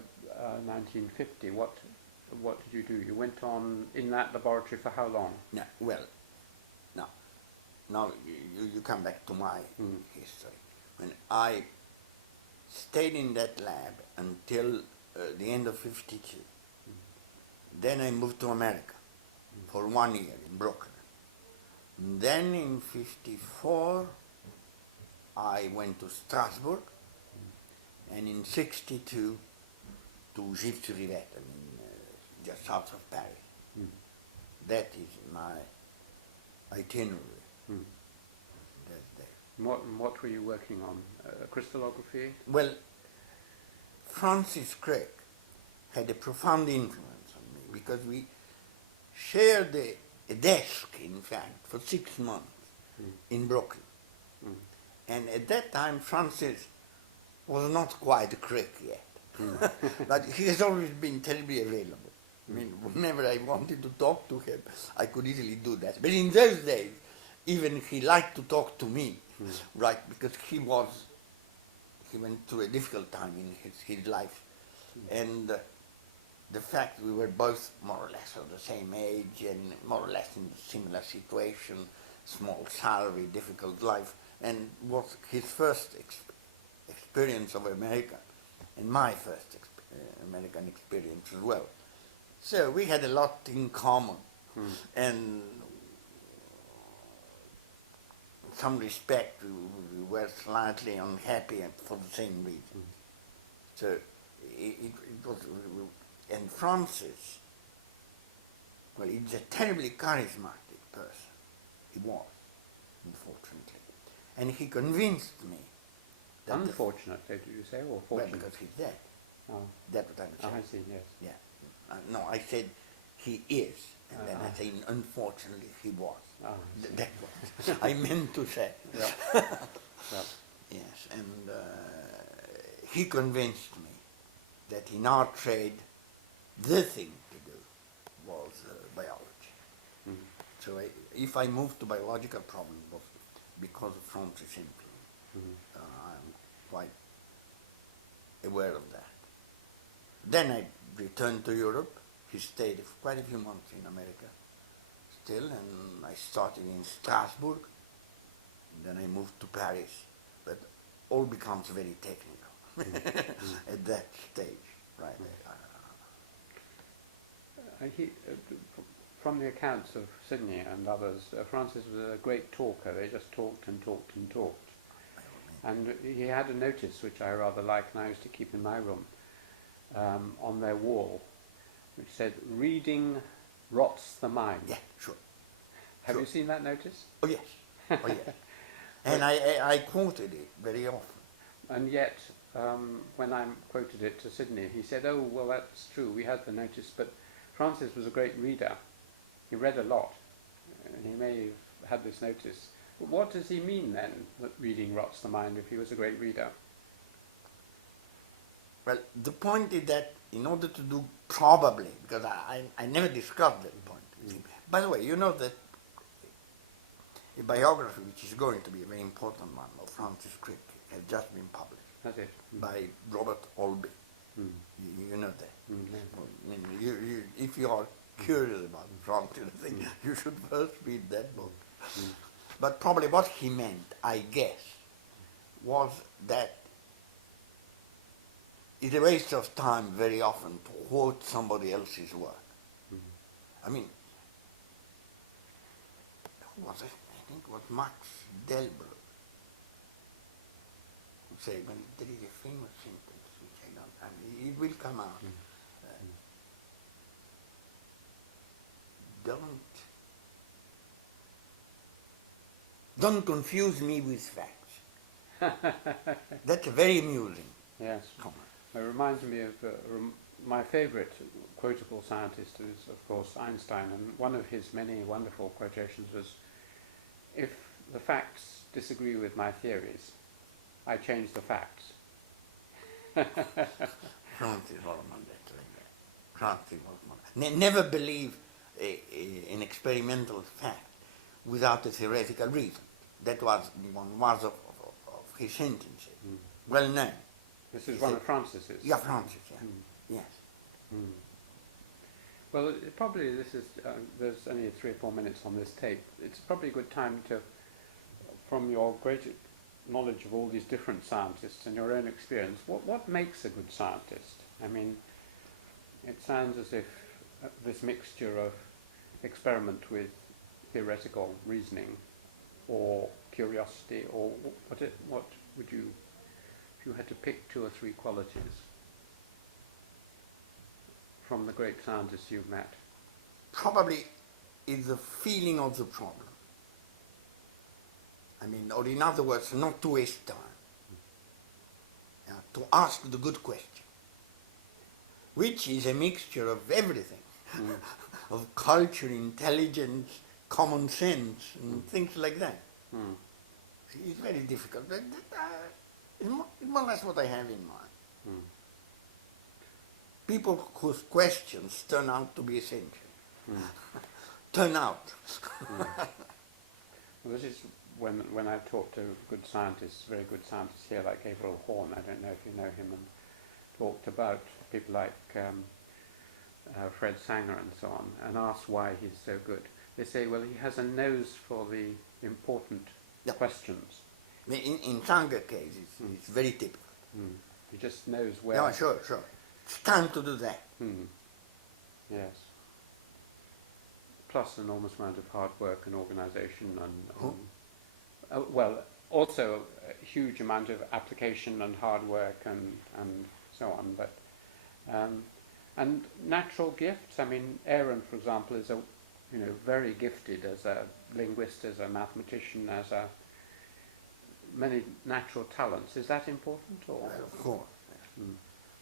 1950, what did you do? You went on in that laboratory for how long? No, well, now you come back to my history. When I stayed in that lab until the end of 52. Then I moved to America for 1 year in Brooklyn. Then in 54, I went to Strasbourg, and in 62 to Gif-sur-Yvette, I mean, just south of Paris. That is my itinerary. That's there. What were you working on? Crystallography? Well, Francis Crick had a profound influence on me because we shared a desk, in fact, for 6 months in Brooklyn. And at that time, Francis was not quite a Crick yet. But he has always been terribly available. I mean, whenever I wanted to talk to him, I could easily do that. But in those days, even he liked to talk to me, right? Because he went through a difficult time in his life. And the fact we were both more or less of the same age and more or less in a similar situation, small salary, difficult life, and was his first experience of America, and my first American experience as well. So we had a lot in common, and in some respect we were slightly unhappy for the same reason. So it was, and Francis, well, he's a terribly charismatic person. He was, unfortunately. And he convinced me that Unfortunately, did you say, or well, fortunately? because he's dead. Oh. That's what I'm saying. I see, yes. Yeah. No, I said he is, and then I said unfortunately he was. Oh, That was I meant to say. Yeah. Yeah. Yes, and he convinced me that in our trade, the thing to do was biology. So if I moved to biological problems, it was because of Francis' influence. I'm quite aware of that. Then I returned to Europe. He stayed quite a few months in America still, and I started in Strasbourg. Then I moved to Paris, but all becomes very technical at that stage, right? From the accounts of Sidney and others, Francis was a great talker. They just talked and talked and talked. And he had a notice, which I rather liked, and I used to keep in my room, on their wall, which said, "Reading rots the mind." Yeah, sure. Have Sure. you seen that notice? Oh yes, oh yes. And I quoted it very often. And yet, when I quoted it to Sydney, he said, "Oh, well, that's true. We had the notice, but Francis was a great reader. He read a lot, and he may have had this notice." But what does he mean then, that reading rots the mind, if he was a great reader? Well, the point is that in order to do probably, because I never discussed that point with him. By the way, you know that a biography, which is going to be a very important one, of Francis Crick, has just been published That's it. by Robert Olby. Mm. You know that. Mm. I mean, if you are curious about Francis, I think you should first read that book. Mm. But probably what he meant, I guess, was that it's a waste of time very often to quote somebody else's work. Mm. I mean, who was it? I think it was Max Delbrück who said, well, there is a famous sentence which I don't, I mean, it will come out. Don't confuse me with facts. That's very amusing Yes. comment. It reminds me of my favourite quotable scientist is, of course, Einstein, and one of his many wonderful quotations was, "If the facts disagree with my theories, I change the facts." Francis was not that like that. Francis was not. Never believe an experimental fact without a theoretical reason. That was one of his sentences. Mm. Well known. This is He one said- of Francis's. Yeah, Francis, yeah. Mm. Yes. Mm. Well, probably this is, there's only 3 or 4 minutes on this tape. It's probably a good time to, from your great knowledge of all these different scientists and your own experience, what makes a good scientist? I mean, it sounds as if this mixture of experiment with theoretical reasoning or curiosity, or what would you, if you had to pick 2 or 3 qualities from the great scientists you've met? Probably is the feeling of the problem. I mean, or in other words, not to waste time. Yeah, to ask the good question, which is a mixture of everything, of culture, intelligence, common sense, and things like that. Mm. It's very difficult, but it's more or less what I have in mind. Mm. People whose questions turn out to be essential. Mm. Turn out. Well, this is when I talk to good scientists, very good scientists here, like Gabriel Horn, I don't know if you know him, and talked about people like Fred Sanger and so on, and asked why he's so good. They say, well, he has a nose for the important questions. I mean, in Sanger case, it's very typical. Mm. He just knows where. Yeah, sure. It's time to do that. Mm. Yes. Plus enormous amount of hard work and organisation and well, also a huge amount of application and hard work and so on. But and natural gifts. I mean, Aaron, for example, is very gifted as a linguist, as a mathematician, as a many natural talents. Is that important, or? Well, of course. Mm.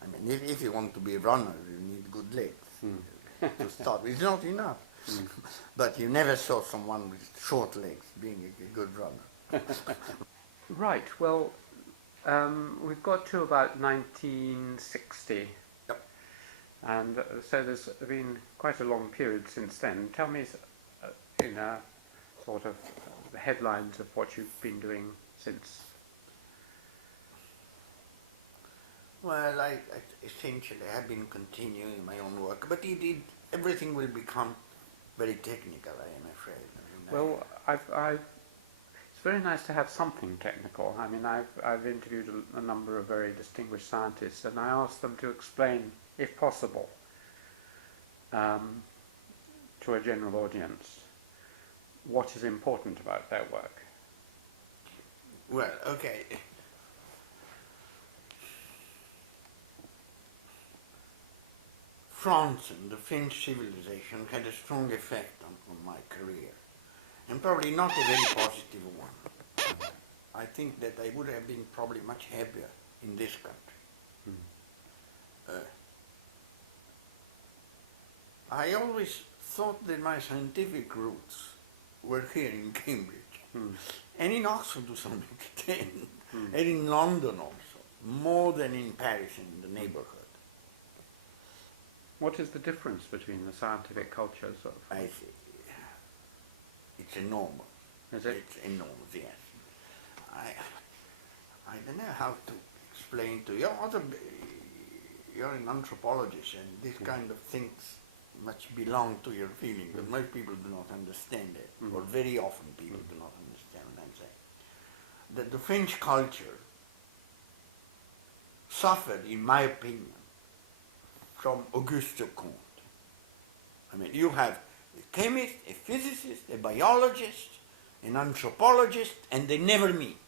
I mean, if you want to be a runner, you need good legs to start. It's not enough. Mm. But you never saw someone with short legs being a good runner. Right. Well, we've got to about 1960. Yep. And so there's been quite a long period since then. Tell me, in a sort of the headlines of what you've been doing since. Well, I essentially have been continuing my own work, but everything will become very technical, I am afraid. I mean, Well, it's very nice to have something technical. I mean, I've interviewed a number of very distinguished scientists, and I asked them to explain, if possible, to a general audience, what is important about their work. Well, okay. France and the French civilization had a strong effect on my career. and probably not a very positive one. I think that I would have been probably much happier in this country. I always thought that my scientific roots were here in Cambridge, and in Oxford to some extent, and in London also, more than in Paris and the neighborhood. What is the difference between the scientific cultures of? I see. It's enormous. Is it? It's enormous, yes. I don't know how to explain to you. You're an anthropologist, and this kind of things much belong to your feeling, but most people do not understand it, or very often people do not understand what I'm saying. That the French culture suffered, in my opinion, from Auguste Comte. I mean, you have a chemist, a physicist, a biologist, an anthropologist, and they never meet.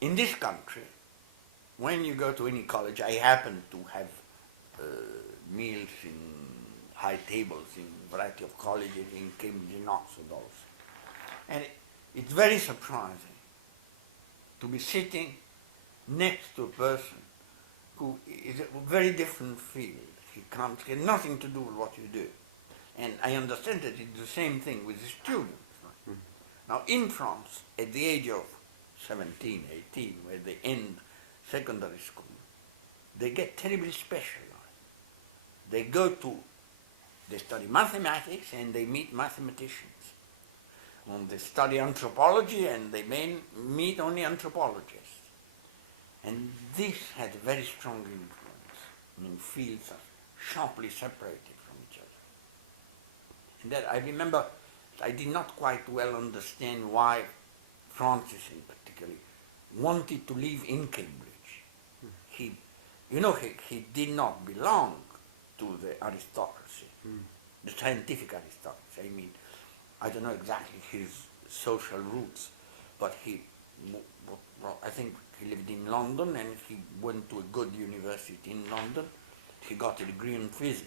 In this country, when you go to any college, I happen to have meals in high tables in a variety of colleges in Cambridge and Oxford also. And it's very surprising to be sitting next to a person who is a very different field. He has nothing to do with what you do. And I understand that it's the same thing with the students. Now in France, at the age of 17, 18, where they end secondary school, they get terribly specialized. They study mathematics and they meet mathematicians. And they study anthropology and they meet only anthropologists. And this had a very strong influence. I mean, fields are sharply separated from each other. And that I remember, I did not quite well understand why Francis in particular wanted to live in Cambridge. He did not belong to the aristocracy, the scientific aristocracy. I mean, I don't know exactly his social roots, but I think he lived in London and he went to a good university in London. He got a degree in physics.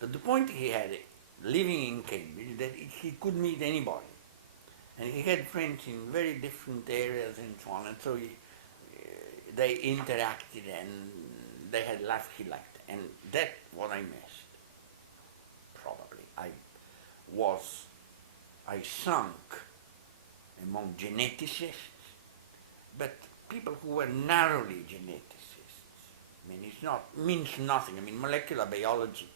But the point he had living in Cambridge that he could meet anybody. And he had friends in very different areas and so on. And so they interacted and they had life he liked. And that's what I missed, probably. I sunk among geneticists, but people who were narrowly geneticists. I mean, means nothing. I mean, molecular biology,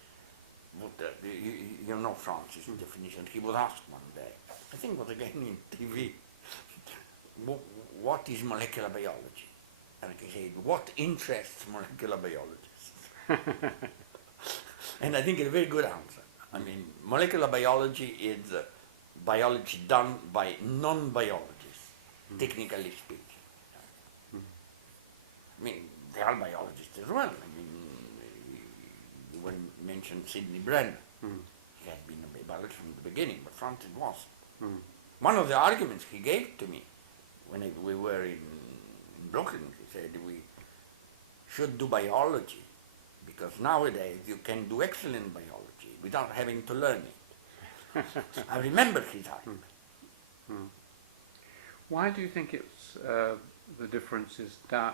you know Francis' definition. He was asked one day, I think it was again in TV, what is molecular biology? And he said, what interests molecular biologists? And I think it's a very good answer. I mean, molecular biology is biology done by non-biologists, technically speaking. I mean, they are biologists as well. I mean, you mentioned Sidney Brenner. He had been a biologist from the beginning, but Francis wasn't. One of the arguments he gave to me when we were in Brooklyn, he said, we should do biology because nowadays you can do excellent biology without having to learn it. I remember his argument. Why do you think it's the difference is the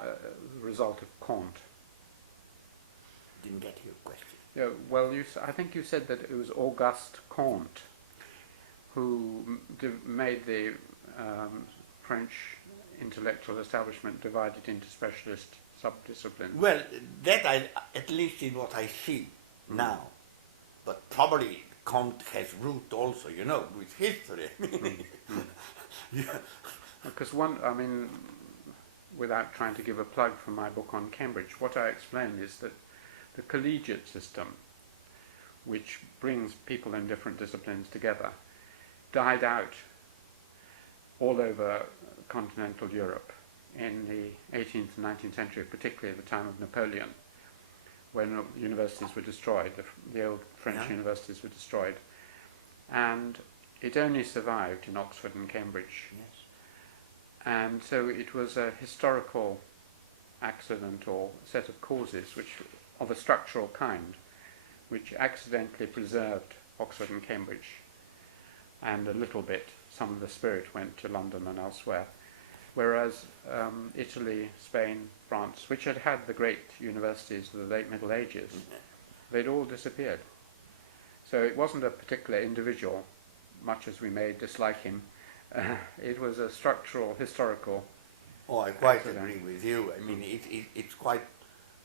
result of Comte? Didn't get your question. Yeah, well, I think you said that it was Auguste Comte who made the French intellectual establishment divided into specialist subdisciplines. Well, that at least is what I see now. But probably Comte has root also, with history. Because without trying to give a plug for my book on Cambridge, what I explain is that the collegiate system, which brings people in different disciplines together, died out all over continental Europe in the 18th and 19th century, particularly at the time of Napoleon, when universities were destroyed, the old French universities were destroyed. And it only survived in Oxford and Cambridge. Yes. And so it was a historical accident or set of causes of a structural kind, which accidentally preserved Oxford and Cambridge, and a little bit, some of the spirit went to London and elsewhere. Whereas Italy, Spain, France, which had had the great universities of the late Middle Ages, they'd all disappeared. So it wasn't a particular individual, much as we may dislike him. It was a structural, historical. Oh, I quite accident. agree with you. I mean, it's quite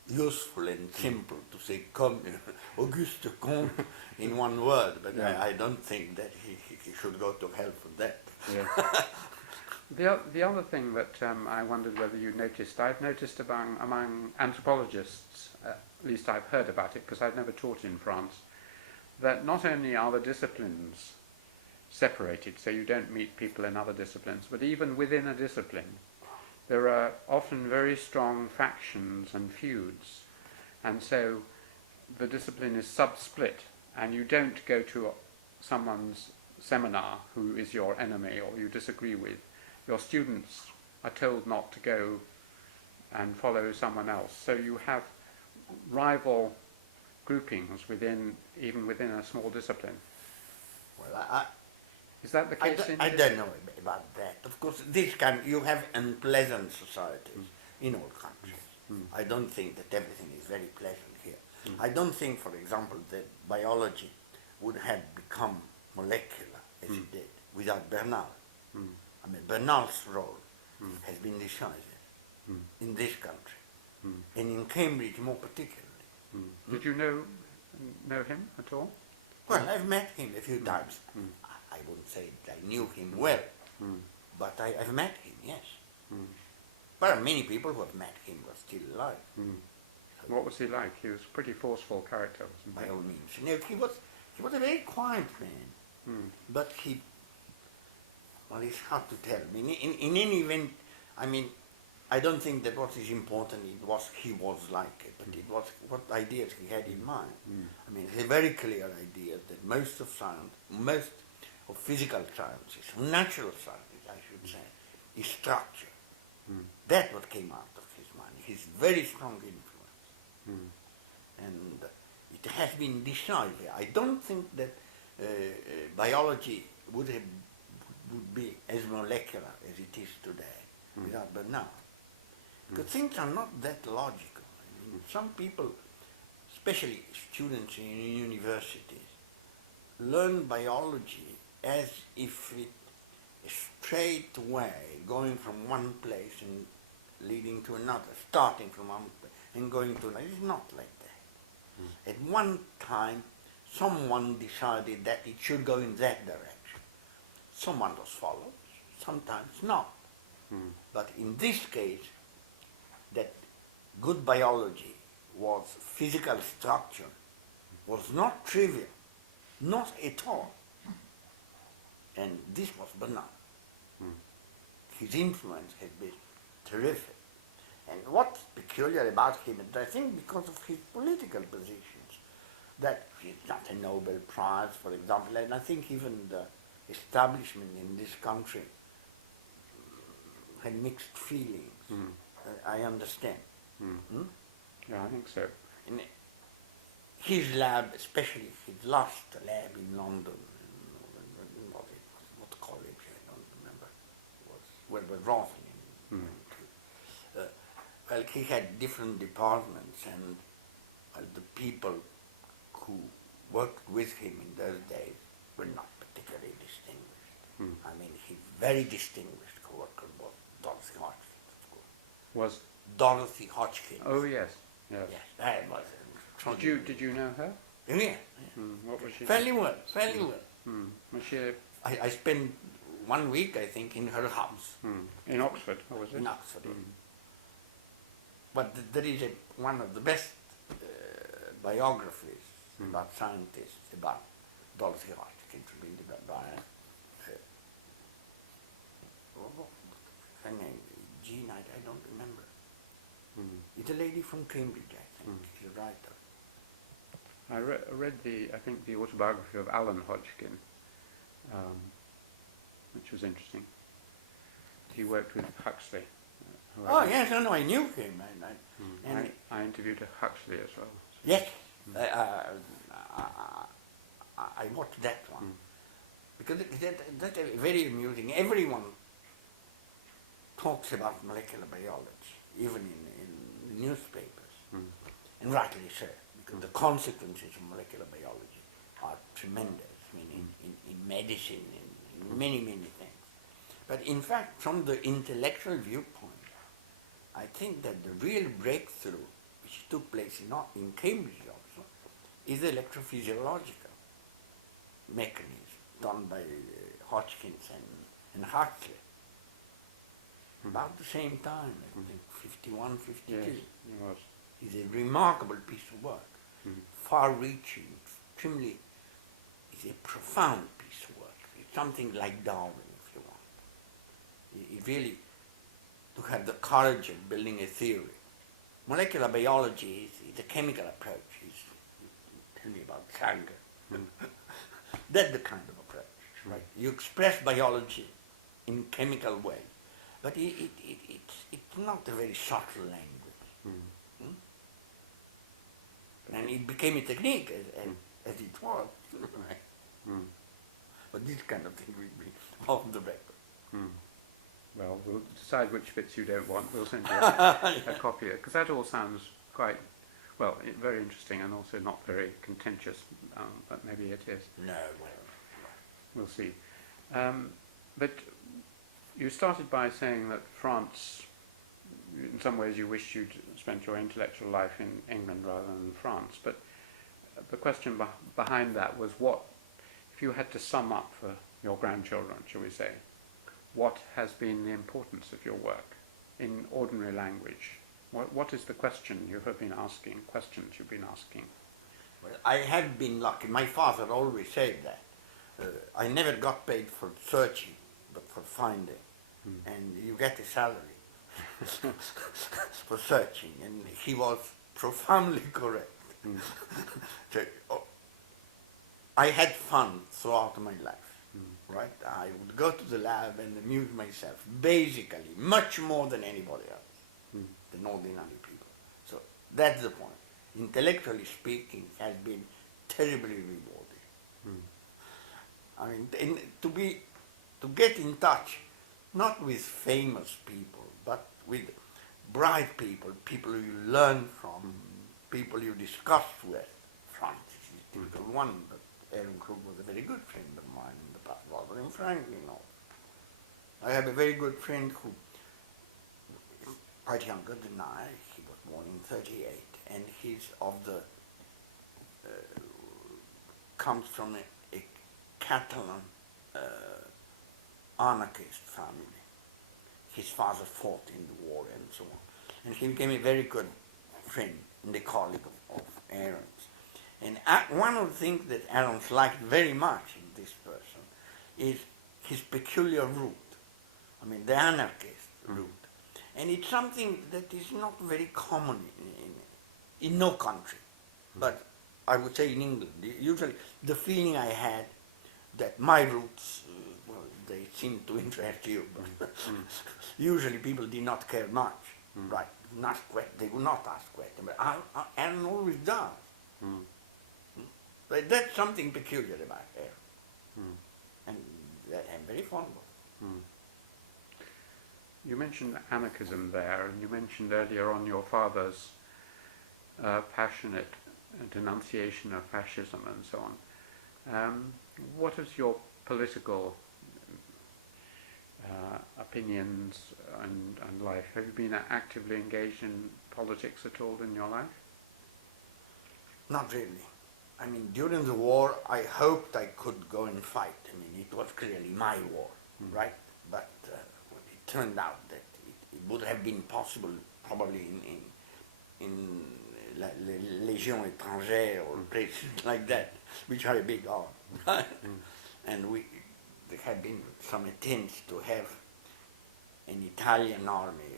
useful and simple to say Auguste Comte in one word, but Yeah. I don't think that he should go to hell for that. Yeah. The other thing that I wondered whether you noticed, I've noticed among anthropologists, at least I've heard about it because I've never taught in France, that not only are the disciplines separated, so you don't meet people in other disciplines, but even within a discipline, there are often very strong factions and feuds, and so the discipline is sub-split, and you don't go to someone's seminar who is your enemy or you disagree with. Your students are told not to go and follow someone else, so you have rival groupings even within a small discipline. Well, Is that the case? I don't know about that. Of course, you have unpleasant societies in all countries. I don't think that everything is very pleasant here. I don't think, for example, that biology would have become molecular as it did without Bernal. I mean, Bernal's role has been decisive in this country, and in Cambridge more particularly. Did you know him at all? Well, I've met him a few times. I wouldn't say that I knew him well, but I've met him, yes. There are many people who have met him who are still alive. What was he like? He was a pretty forceful character, wasn't he? By all means. You know, he was a very quiet man, but well, it's hard to tell. I mean, in any event, I mean, I don't think that what is important he was like it, but it was what ideas he had in mind. I mean, it's a very clear idea that most of science, most of physical sciences, natural sciences, I should say, is structure. That's what came out of his mind, his very strong influence. And it has been decisive. I don't think that biology would be as molecular as it is today without Bernal. Because things are not that logical. I mean, some people, especially students in universities, learn biology as if it is straight way, going from one place and leading to another, starting from one place and going to another. It's not like that. At one time, someone decided that it should go in that direction. Someone was followed, sometimes not. But in this case, that good biology was physical structure was not trivial, not at all. And this was Bernal. His influence has been terrific. And what's peculiar about him, and I think because of his political positions, that he's not a Nobel Prize, for example, and I think even the establishment in this country had mixed feelings. I understand. Yeah, I think so. And his lab, especially his last lab in London, what college, I don't remember, was Rosalind went to. Well, he had different departments, and the people who worked with him in those days were not particularly distinguished. I mean, his very distinguished co-worker was Dorothy Hodgkin, of course. Was Dorothy Hodgkin. Oh yes, yes. Yes, that was Did you know her? Yeah. What was she? Fairly well. Was she I spent 1 week, I think, in her house. in Oxford, or was it? In Oxford. But there is one of the best biographies about scientists, about Dorothy Hodgkin, written by her name, Jean, I don't remember. It's a lady from Cambridge, I think. She's a writer. I read the autobiography of Alan Hodgkin, which was interesting. He worked with Huxley. Oh yes, I knew him. I interviewed Huxley as well. Yes, I watched that one. Because that's very amusing. Everyone talks about molecular biology, even in the newspapers, and rightly so, because the consequences of molecular biology are tremendous. I mean, in medicine, in many, many things. But in fact, from the intellectual viewpoint, I think that the real breakthrough, which took place in Cambridge also, is the electrophysiological mechanism done by Hodgkins and Huxley. About the same time, I think 51, 52. Yes, it was. It's a remarkable piece of work, far-reaching, extremely, it's a profound piece of work. It's something like Darwin, if you want. It really, to have the courage of building a theory. Molecular biology is a chemical approach. Tell me about Sanger. That's the kind of approach, right? You express biology in chemical way, but it's not a very subtle language. And it became a technique as it was. Right? But this kind of thing will be off the record. Well, we'll decide which bits you don't want. We'll send you a copy of it, because that all sounds quite, well, very interesting and also not very contentious, but maybe it is. No, well, We'll see. But you started by saying that France, in some ways you wished you'd spent your intellectual life in England rather than France, but the question behind that was, what, if you had to sum up for your grandchildren, shall we say, what has been the importance of your work in ordinary language? What is the question you have been asking, questions you've been asking? well, I have been lucky. My father always said that. I never got paid for searching, but for finding. And you get a salary for searching. And he was profoundly correct. So, I had fun throughout my life. Right? I would go to the lab and amuse myself, basically, much more than anybody else, than ordinary people. So that's the point. Intellectually speaking, it has been terribly rewarding. I mean, to get in touch, not with famous people, but with bright people, people you learn from, people you discuss with. France is a typical one, but Aaron Krug was a very good friend of mine in the past, Rosalind Franklin also. I have a very good friend who is quite younger than I. He was born in 38, and he's of the, comes from a Catalan anarchist family. His father fought in the war and so on. And he became a very good friend and a colleague of Aaron's. And one of the things that Aaron's liked very much in this person is his peculiar route. I mean, the anarchist route. And it's something that is not very common in no country. But I would say in England. Usually the feeling I had that my roots, well, they seem to interest you, but usually people did not care much, right? They would not ask questions, but Aaron always does. But that's something peculiar about Aaron, and that I'm very fond of. You mentioned anarchism there, and you mentioned earlier on your father's passionate denunciation of fascism and so on. What is your political opinions and life? Have you been actively engaged in politics at all in your life? Not really. I mean, during the war, I hoped I could go and fight. I mean, it was clearly my war, right? But it turned out that it would have been possible probably in Légion étrangère or places like that, which are a big arm. And there had been some attempts to have an Italian army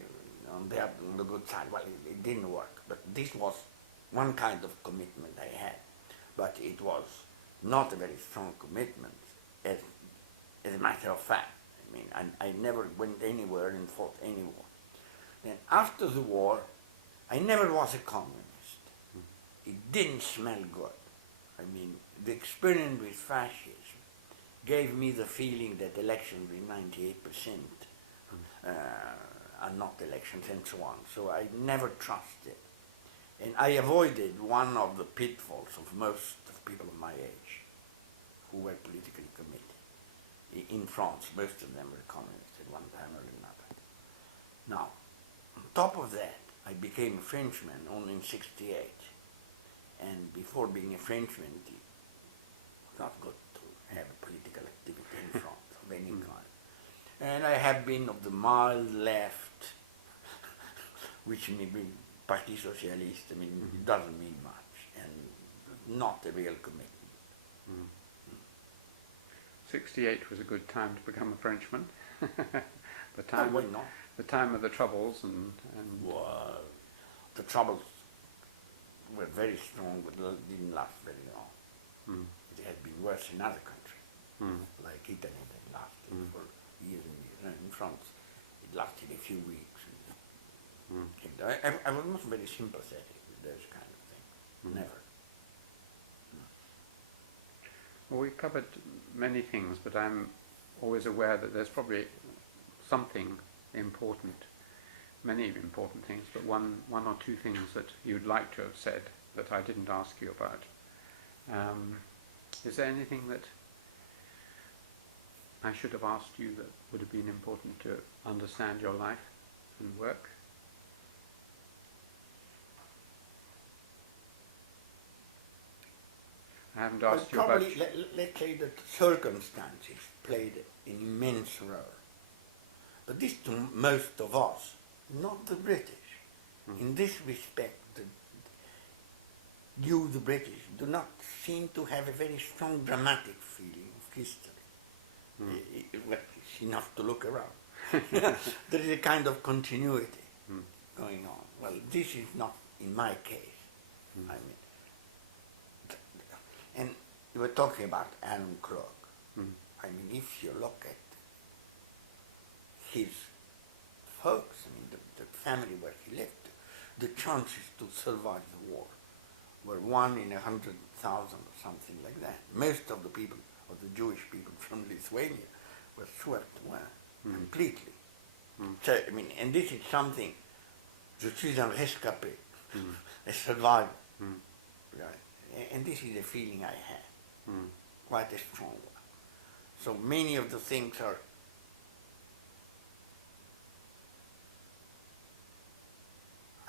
on the good side. Well, it didn't work, but this was one kind of commitment I had. But it was not a very strong commitment, as a matter of fact. I mean, I never went anywhere and fought any war. Then after the war, I never was a communist. It didn't smell good. I mean, the experience with fascism gave me the feeling that elections with 98% are not elections and so on. So I never trusted. And I avoided one of the pitfalls of most of people of my age who were politically committed. In France, most of them were communists at one time or another. Now, on top of that, I became a Frenchman only in '68. And before being a Frenchman, it was not good to have a political activity in France of any kind. And I have been of the mild left, which may be Parti Socialiste. I mean, it doesn't mean much, and not a real commitment. 68 was a good time to become a Frenchman. the Oh, time, why not? the time of the Troubles and Well, the Troubles were very strong, but didn't last very long. It has been worse in other countries, like Italy, that lasted for years and years. And in France, it lasted a few weeks. I was not very sympathetic with those kind of things. Never. Well, we've covered many things, but I'm always aware that there's probably something important, many important things, but one or two things that you'd like to have said that I didn't ask you about. Is there anything that I should have asked you that would have been important to understand your life and work? I haven't asked you about... Probably, let's say that circumstances played an immense role. But this to most of us, not the British. In this respect, you, the British, do not seem to have a very strong dramatic feeling of history. Well, it's enough to look around. There is a kind of continuity going on. Well, this is not in my case. I mean, and you were talking about Alan Krug. I mean, if you look at his folks, I mean, the family where he lived, the chances to survive the war were 1 in 100,000 or something like that. Most of the people, of the Jewish people from Lithuania, were swept away completely. So, I mean, and this is something, je suis un rescapé, a survivor. Right? And this is a feeling I had, quite a strong one. So many of the things are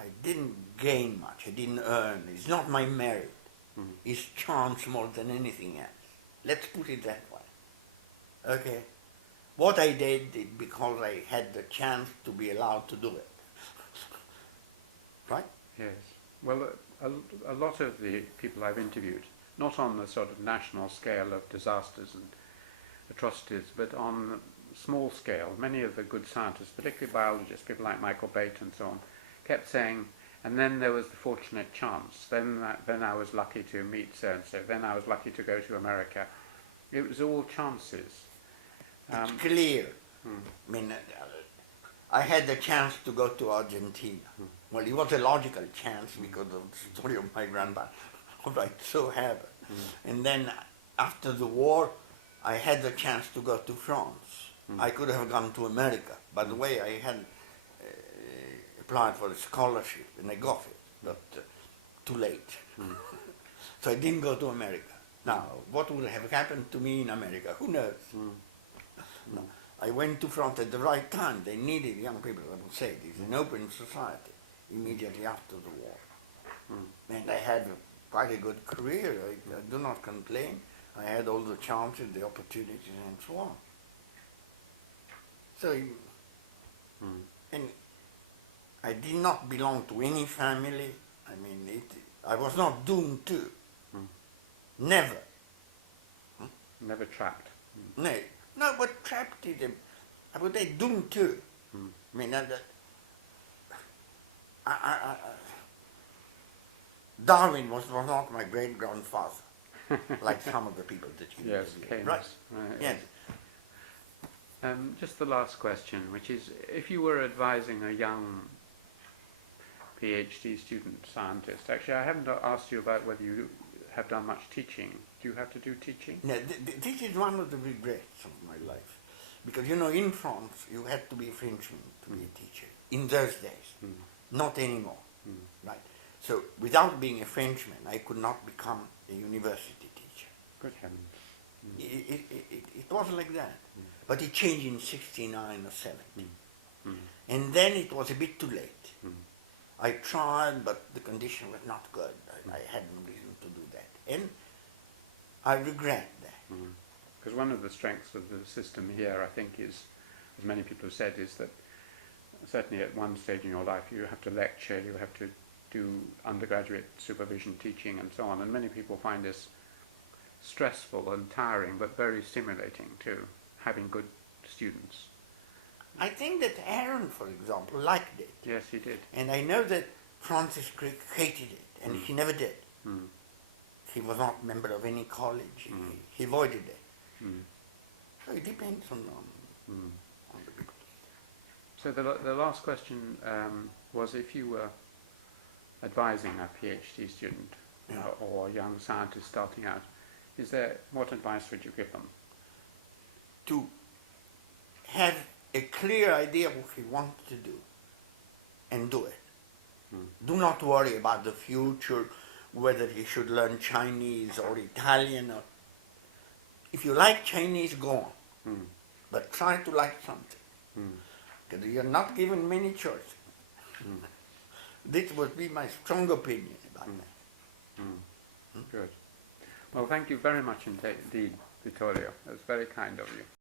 I didn't gain much, I didn't earn, it's not my merit, it's chance more than anything else. Let's put it that way. Okay? What I did because I had the chance to be allowed to do it. Right? Yes. Well, a lot of the people I've interviewed, not on the sort of national scale of disasters and atrocities, but on small scale, many of the good scientists, particularly biologists, people like Michael Bate and so on, kept saying, and then there was the fortunate chance, then I was lucky to meet so-and-so, then I was lucky to go to America. It was all chances. It's clear. I mean, I had the chance to go to Argentina. Well, it was a logical chance because of the story of my grandpa. All right, so happened. And then after the war, I had the chance to go to France. I could have gone to America. By the way, I had applied for a scholarship and I got it, but too late. So I didn't go to America. Now, what would have happened to me in America? Who knows? No. I went to France at the right time. They needed young people, I would say. It's an open society immediately after the war. And I had quite a good career. I do not complain. I had all the chances, the opportunities, and so on. So, and I did not belong to any family. I mean, I was not doomed to. Never. Never trapped. No, but trapped in them. I would say doomed to. I mean, Darwin was not my great-grandfather, like some of the people that you interviewed. Right. Yes. Just the last question, which is, if you were advising a young PhD student scientist, actually I haven't asked you about whether you have done much teaching. Do you have to do teaching? Yeah, this is one of the regrets of my life. Because, you know, in France, you had to be a Frenchman to be a teacher. In those days. Not anymore. Right? So, without being a Frenchman, I could not become a university teacher. Good heavens. It was like that. But it changed in 69 or 70. And then it was a bit too late. I tried, but the condition was not good. I had no reason to do that. And I regret that. Because one of the strengths of the system here, I think, is, as many people have said, is that certainly at one stage in your life you have to lecture, you have to do undergraduate supervision teaching and so on. And many people find this stressful and tiring, but very stimulating too, having good students. I think that Aaron, for example, liked it. Yes, he did. And I know that Francis Crick hated it, and he never did. He was not a member of any college. He avoided it. So it depends on the people. So the last question was, if you were advising a PhD student or a young scientist starting out, what advice would you give them? To have a clear idea of what he wants to do and do it. Do not worry about the future, whether he should learn Chinese or Italian. If you like Chinese, go on. But try to like something. Because you're not given many choices. This would be my strong opinion about that. Good. Well, thank you very much indeed, Vittorio. It was very kind of you.